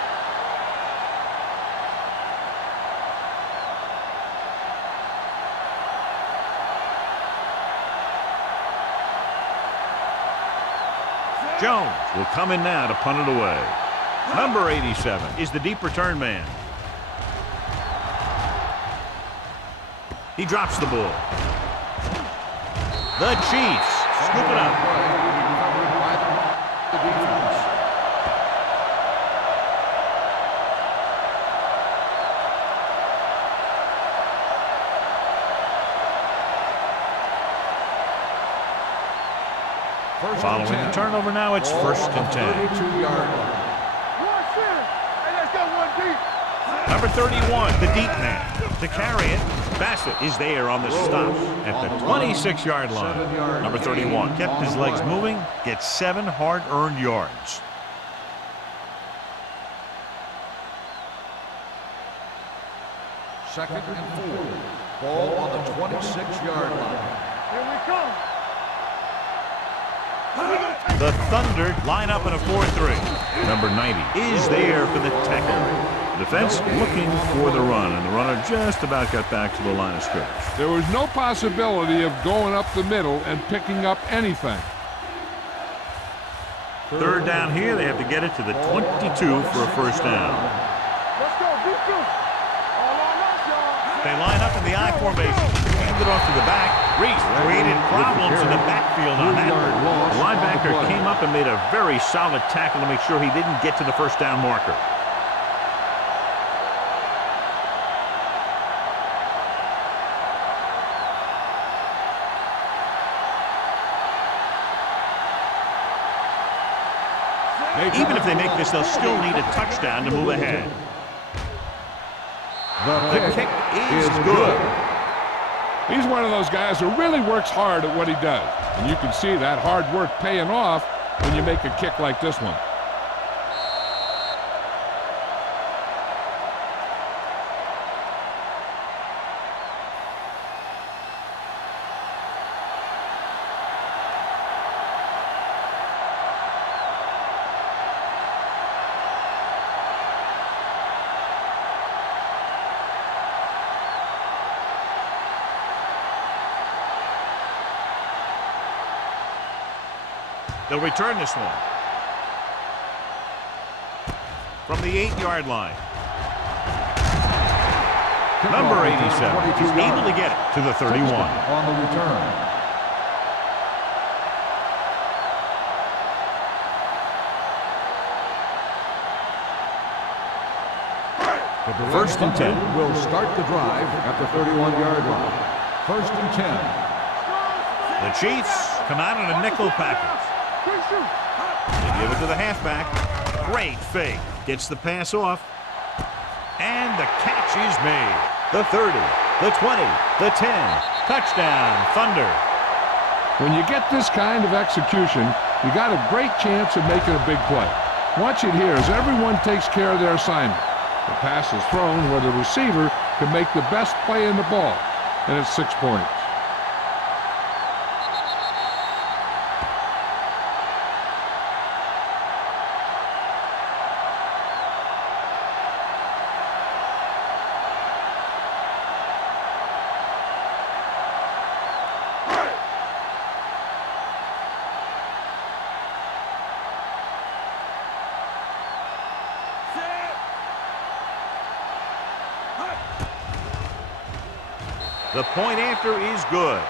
Jones will come in now to punt it away. Number 87 is the deep return man. He drops the ball. The Chiefs scoop it up. Following the turnover now, it's first and 10. Number 31, the deep man. To carry it, Bassett is there on the stop at the 26-yard line. Number 31 kept his legs moving, gets 7 hard-earned yards. Second and 4. Ball on the 26-yard line. Here we come. The Thunder line up in a 4-3. Number 90 is there for the tackle. Defense looking for the run, and the runner just about got back to the line of scrimmage. There was no possibility of going up the middle and picking up anything. Third down here, they have to get it to the 22 for a first down. Let's go, defense. All on us, y'all. They line up in the I formation. Hand it off to the back. Reese created problems in the backfield on that. The linebacker came up and made a very solid tackle to make sure he didn't get to the first down marker. Even if they make this, they'll still need a touchdown to move ahead. The kick is good. He's one of those guys who really works hard at what he does. And you can see that hard work paying off when you make a kick like this one. They'll return this one. From the 8-yard line. Number 87 is able to get it to the 31. On the return. First and 10. Will start the drive at the 31-yard line. First and 10. The Chiefs come out in a nickel package. They give it to the halfback. Great fake. Gets the pass off. And the catch is made. The 30, the 20, the 10. Touchdown, Thunder. When you get this kind of execution, you got a great chance of making a big play. Watch it here as everyone takes care of their assignment. The pass is thrown where the receiver can make the best play in the ball, and it's 6 points. The point after is good.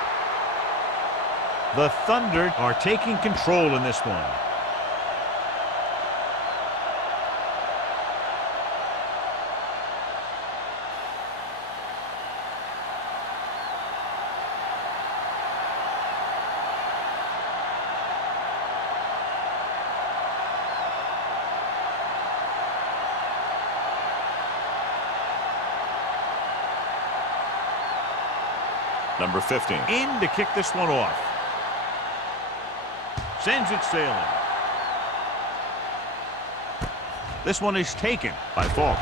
The Thunder are taking control in this one. Number 15. In to kick this one off. Sends it sailing. This one is taken by Falk.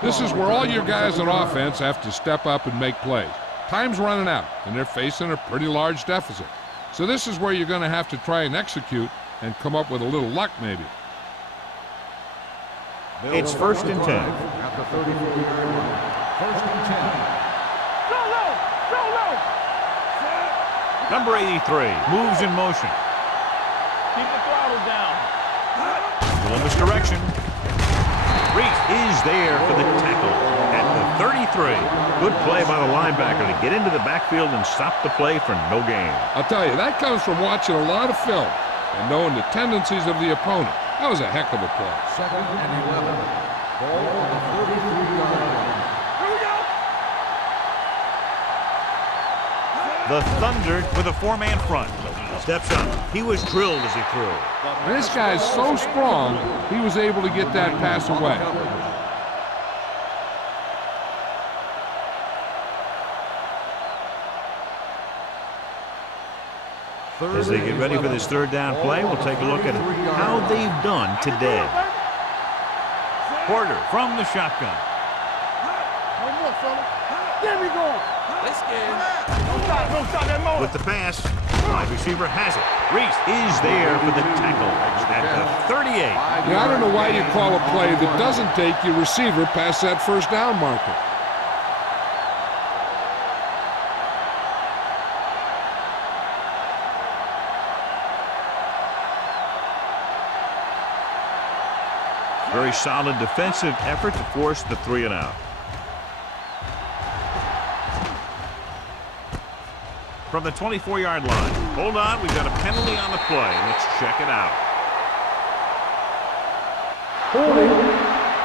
This is where all your guys on offense have to step up and make plays. Time's running out, and they're facing a pretty large deficit. So this is where you're going to have to try and execute and come up with a little luck maybe. It's first and 10. At the 34-yard line. First and 10. Go low! Go low! Number 83 moves in motion. Keep the throttle down. Still in this direction. Reese is there for the tackle at the 33. Good play by the linebacker to get into the backfield and stop the play for no gain. I'll tell you, that comes from watching a lot of film and knowing the tendencies of the opponent. That was a heck of a play. 2nd and 11. Ball on the 33-yard line. Here we go. The Thunder with a four-man front. Steps up. He was drilled as he threw. And this guy's so strong, he was able to get that pass away. As they get ready for this third down play, we'll take a look at how they've done today. Porter from the shotgun. One more, fella. There we go. Let's get. Don't stop that motor. With the pass, wide receiver has it. Reese is there for the tackle at the 38. Yeah, I don't know why you call a play that doesn't take your receiver past that first down marker. Very solid defensive effort to force the 3-and-out. From the 24-yard line. Hold on, we've got a penalty on the play. Let's check it out. Holding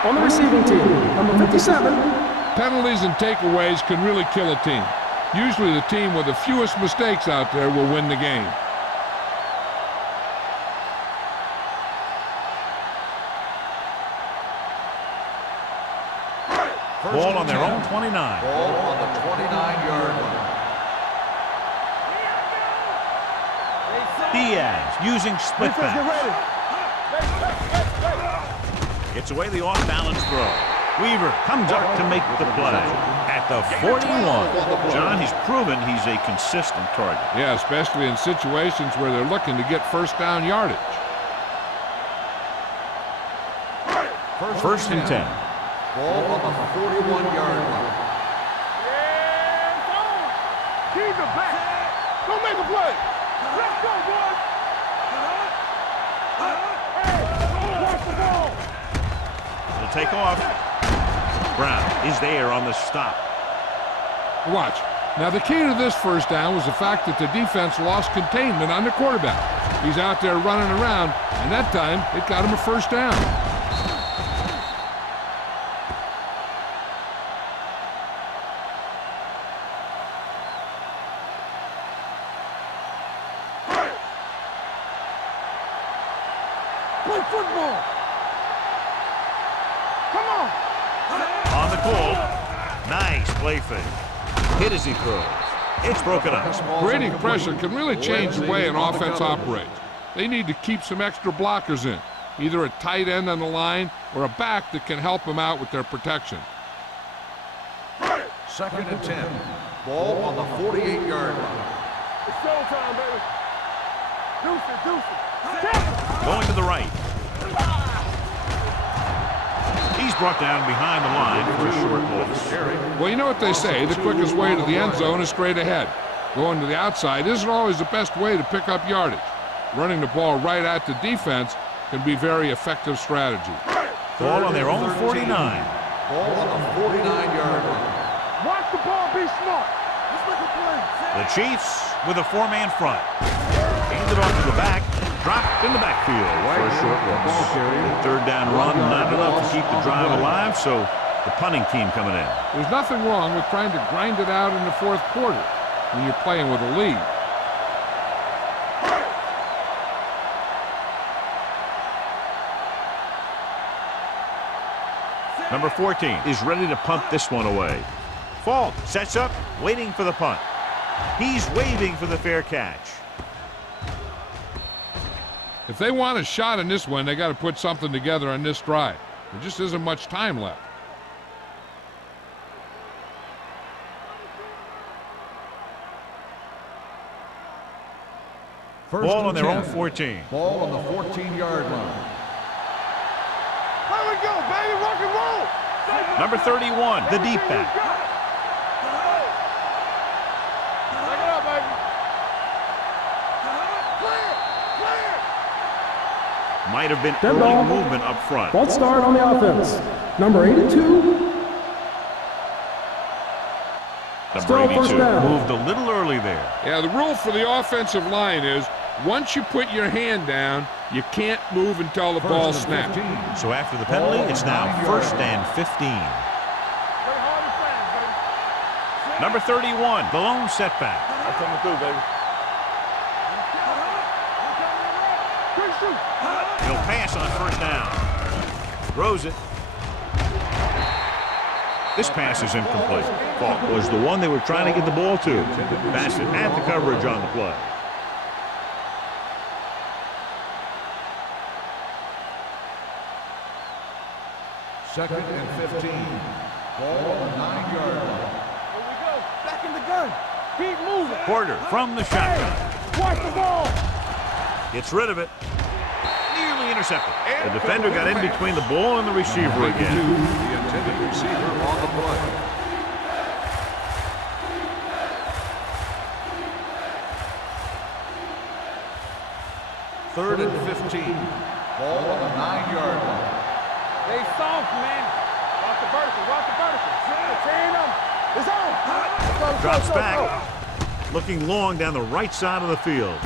on the receiving team, number 57. Penalties and takeaways can really kill a team. Usually the team with the fewest mistakes out there will win the game. Ball on their own 29. Ball on the 29-yard line. Diaz using split Defense, get pass. ready. Gets away the off-balance throw. Weaver comes up to make the play at the 41. John, he's proven he's a consistent target. Yeah, especially in situations where they're looking to get first down yardage. First and 10. Ball on the 41-yard line. Keep it back. Go make a play. Let's go, boys. Hey, watch the ball. It'll take off. Brown is there on the stop. Watch. Now, the key to this first down was the fact that the defense lost containment on the quarterback. He's out there running around, and that time it got him a first down. Play football. Come on. On the goal. Nice play fake. Hit as he throws. It's broken up. Creating pressure can really change the way an offense operates. They need to keep some extra blockers in, either a tight end on the line or a back that can help them out with their protection. 2nd and 10. Ball on the 48-yard line. It's showtime, baby. Deuce it. Going to the right. He's brought down behind the line for a short loss. Well, you know what they say, the quickest way to the end zone is straight ahead. Going to the outside isn't always the best way to pick up yardage. Running the ball right at the defense can be very effective strategy. Ball on their own 49. Ball on the 49-yard line. Watch the ball. Be smart. Let's make a play. The Chiefs with a four-man front. Handed off to the back. Dropped in the backfield for a short loss. Third down run, not enough to keep the drive alive, so the punting team coming in. There's nothing wrong with trying to grind it out in the fourth quarter when you're playing with a lead. Number 14 is ready to punt this one away. Fault sets up, waiting for the punt. He's waving for the fair catch. If they want a shot in this one, they got to put something together on this drive. There just isn't much time left. Ball on their own 14. Ball on the 14-yard line. Here we go, baby. Rock and roll. Number 31, the deep back. Back it up, baby. Clear. Might have been Dead early ball. movement up front. False start on the offense. Number 82. Number Still 82 first down. moved a little early there. Yeah, the rule for the offensive line is once you put your hand down, you can't move until the ball snaps. So after the penalty, it's now 1st and 15. Number 31, the lone setback. I'm coming through, baby. He'll pass on 1st down. Throws it. This pass is incomplete. Fault was the one they were trying to get the ball to. Bassett had the coverage on the play. Second and 15. Ball on the 9-yard line. Here we go. Back in the gun. Keep moving. Porter from the shotgun. Watch the ball. Gets rid of it. Nearly intercepted. The defender got in between the ball and the receiver again. The intended receiver on the play. Third and 15. Ball on the 9-yard line. They soft, man. Watch the vertical. Watch the vertical. Chain them. It's on. Go, Drops go, go, back. go. Looking long down the right side of the field.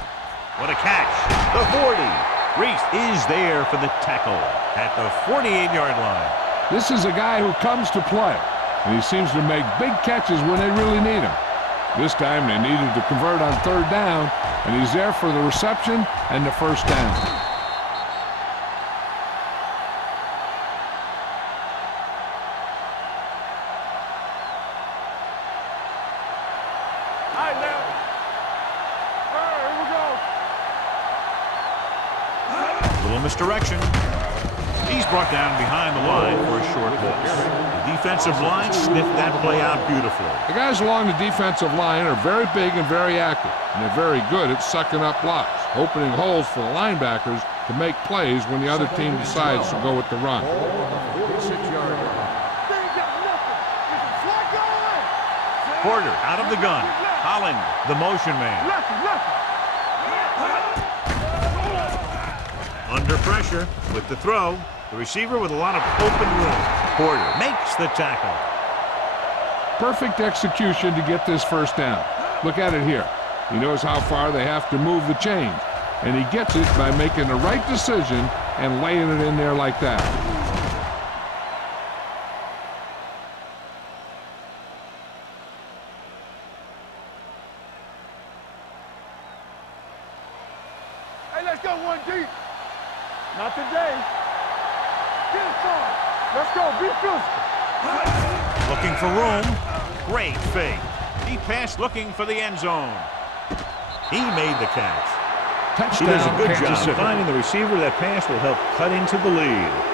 What a catch. The 40. Reese is there for the tackle at the 48-yard line. This is a guy who comes to play, and he seems to make big catches when they really need him. This time they needed to convert on 3rd down, and he's there for the reception and the 1st down. Misdirection. He's brought down behind the line for a short loss. The defensive line sniffed that play out beautifully. The guys along the defensive line are very big and very active, and they're very good at sucking up blocks, opening holes for the linebackers to make plays when the other team decides to go with the run. Ball on the 46-yard line. Porter out of the gun. Holland, the motion man. Under pressure with the throw. The receiver with a lot of open room. Porter makes the tackle. Perfect execution to get this 1st down. Look at it here. He knows how far they have to move the chain, and he gets it by making the right decision and laying it in there like that. Hey, let's go one deep. Not today. Get it on. Let's go. Be physical. Looking for room. Great fake. Deep pass looking for the end zone. He made the catch. He does a good job finding the receiver. That pass will help cut into the lead.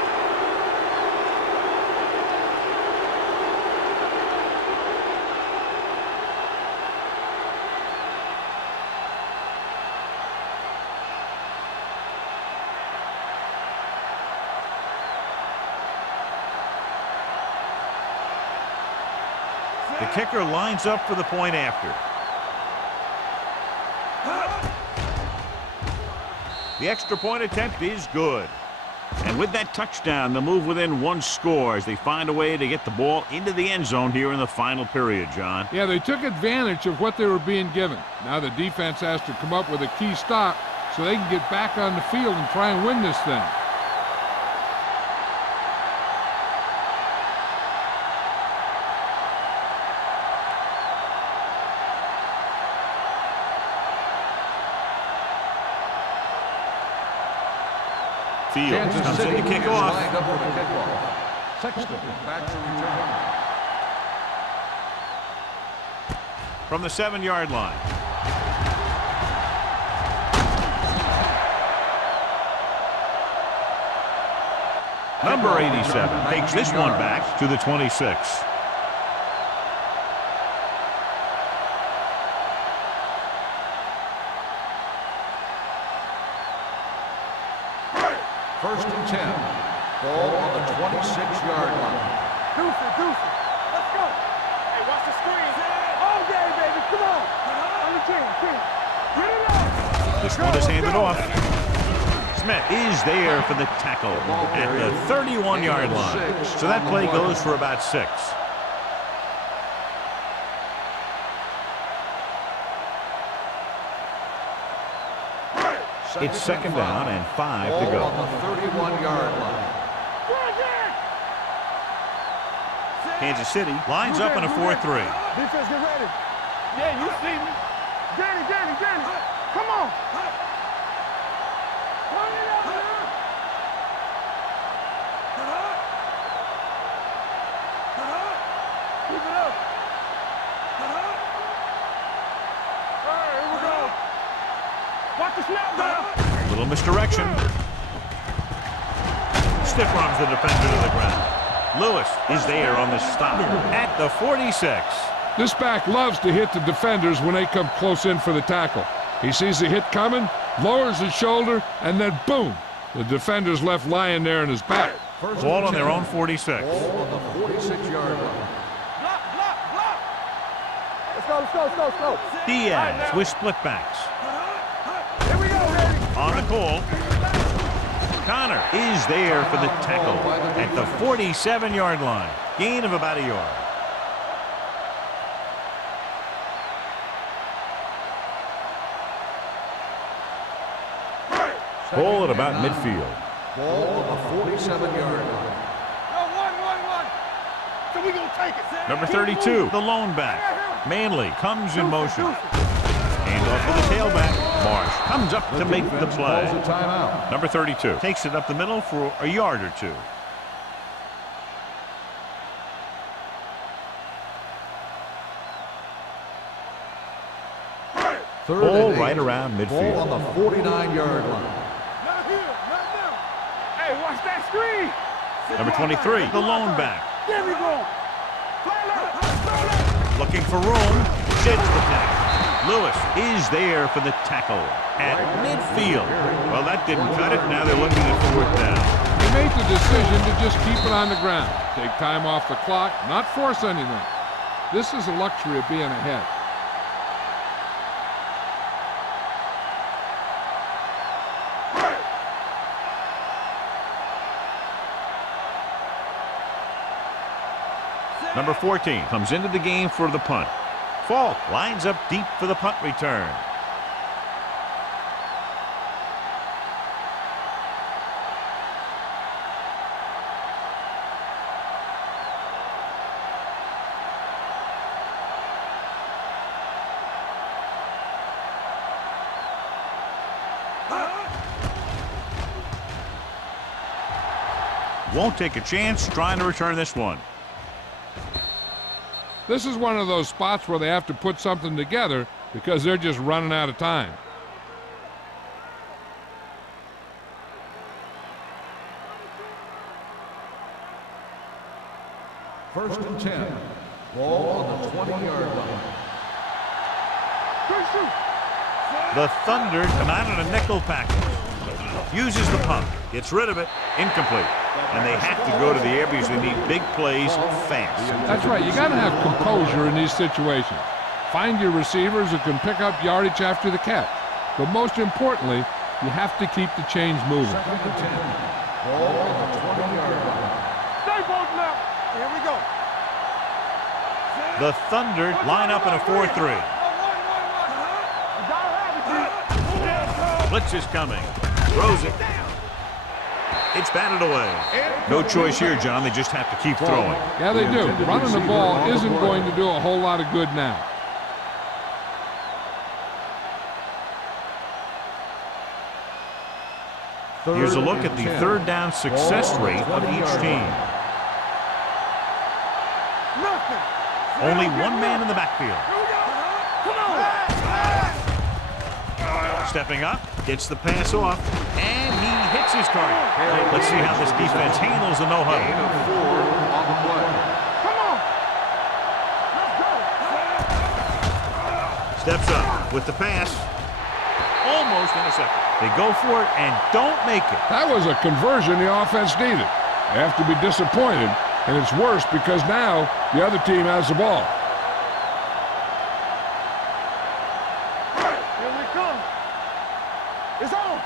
The kicker lines up for the point after. The extra point attempt is good. And with that touchdown, they'll move within 1 score as they find a way to get the ball into the end zone here in the final period, John. Yeah, they took advantage of what they were being given. Now the defense has to come up with a key stop so they can get back on the field and try and win this thing. Fields comes in to kick off. Lined up for the kickoff. Sexton back to return. From the 7-yard line. Number 87 takes this one back to the 26. First and 10. Ball on the 26-yard line. Deuce it. Let's go. Hey, watch the screen. All day, baby. Come on. On the team. Get it up. This one is handed off. Smith is there for the tackle at the 31-yard line. So that play goes for about 6. It's second down and 5 to go. On the 31-yard line. Kansas City lines up in a 4-3. Defense, get ready. Yeah, you see me. Danny. Come on. Run it up, man. Keep it up. All right, here we go. Watch the snap down. Little misdirection. Stiff arms the defender to the ground. Lewis is there on the stop at the 46. This back loves to hit the defenders when they come close in for the tackle. He sees the hit coming, lowers his shoulder, and then boom, the defender's left lying there in his back. Ball on their own 46. Ball on the 46-yard line. Block. Let's go. Diaz with split backs. Here we go, ready. On the call. Connor is there for the tackle at the 47-yard line. Gain of about a yard. Ball at about midfield. Ball on the 47-yard line. No, one. So we gonna take it. Number 32, the lone back. Manley comes in motion. Hand off to the tailback. Marsh comes up to make the play. Calls a timeout. Number 32 takes it up the middle for a yard or 2. Ball right around Ball midfield. on the 49-yard line. Not here, not now. Hey, watch that screen. Number 23, the lone back. There we go. Fly left. Looking for room. Sheds the tackle. Lewis is there for the tackle at midfield. Well, that didn't cut it. Now they're looking at 4th down. They made the decision to just keep it on the ground. Take time off the clock, not force anything. This is the luxury of being ahead. Number 14 comes into the game for the punt. Falk lines up deep for the punt return. Won't take a chance trying to return this one. This is one of those spots where they have to put something together because they're just running out of time. First and 10. Ball on the 20-yard line. The Thunder come out on a nickel package. Uses the pump. Gets rid of it. Incomplete. And they have to go to the air because they need big plays fast. That's right. You got to have composure in these situations. Find your receivers who can pick up yardage after the catch. But most importantly, you have to keep the chains moving. Second and 10. Ball on the 20-yard line. Stay both now. Here we go. The Thunder line up in a 4-3. Blitz is coming. Throws it. It's batted away. No choice here, John. They just have to keep throwing. Yeah, they do. Running the ball isn't going to do a whole lot of good now. Here's a look at the 3rd down success rate of each team. Only one man in the backfield. Stepping up, gets the pass off, and he hits his target. Let's see how this defense handles the no-huddle. Gain of 4 on the play. Steps up with the pass. Almost intercepted. They go for it and don't make it. That was a conversion the offense needed. They have to be disappointed, and it's worse because now the other team has the ball. Here we come. It's on.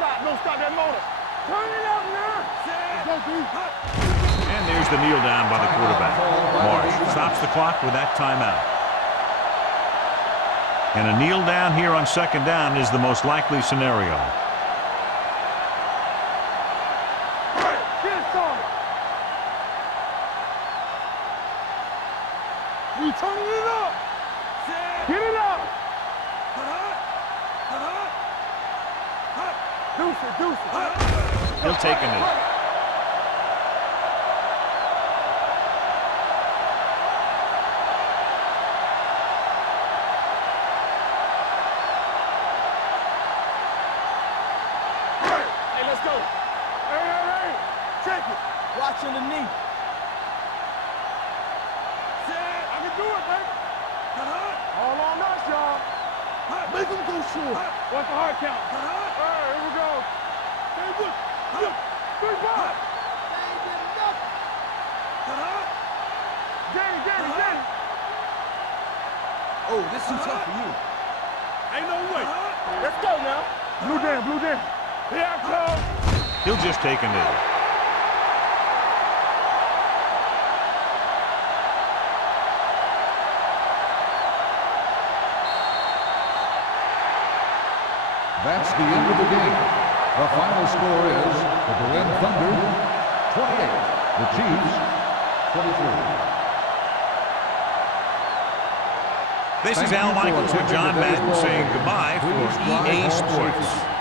stop that motor. Turn it up now. Let's go, D. And there's the kneel down by the quarterback. Marsh stops the clock with that timeout. And a kneel down here on second down is the most likely scenario. Get it started. We turning it up. Get it up. Deuce it. He'll take a knee. Hey, let's go. Hey. Check it. Watching the knee. I can do it, baby. All on us, y'all. Make him go short. What's the hard count? All right, here we go. Hey, look. 3 balls. Get it. Oh, this is tough for you. Ain't no way. Let's go now. Blue down. Here I come. He'll just take a knee. That's the end of the game. The final score is the Berlin Thunder 28, the Chiefs 23. This is Al Michaels with John Madden saying goodbye for EA Sports.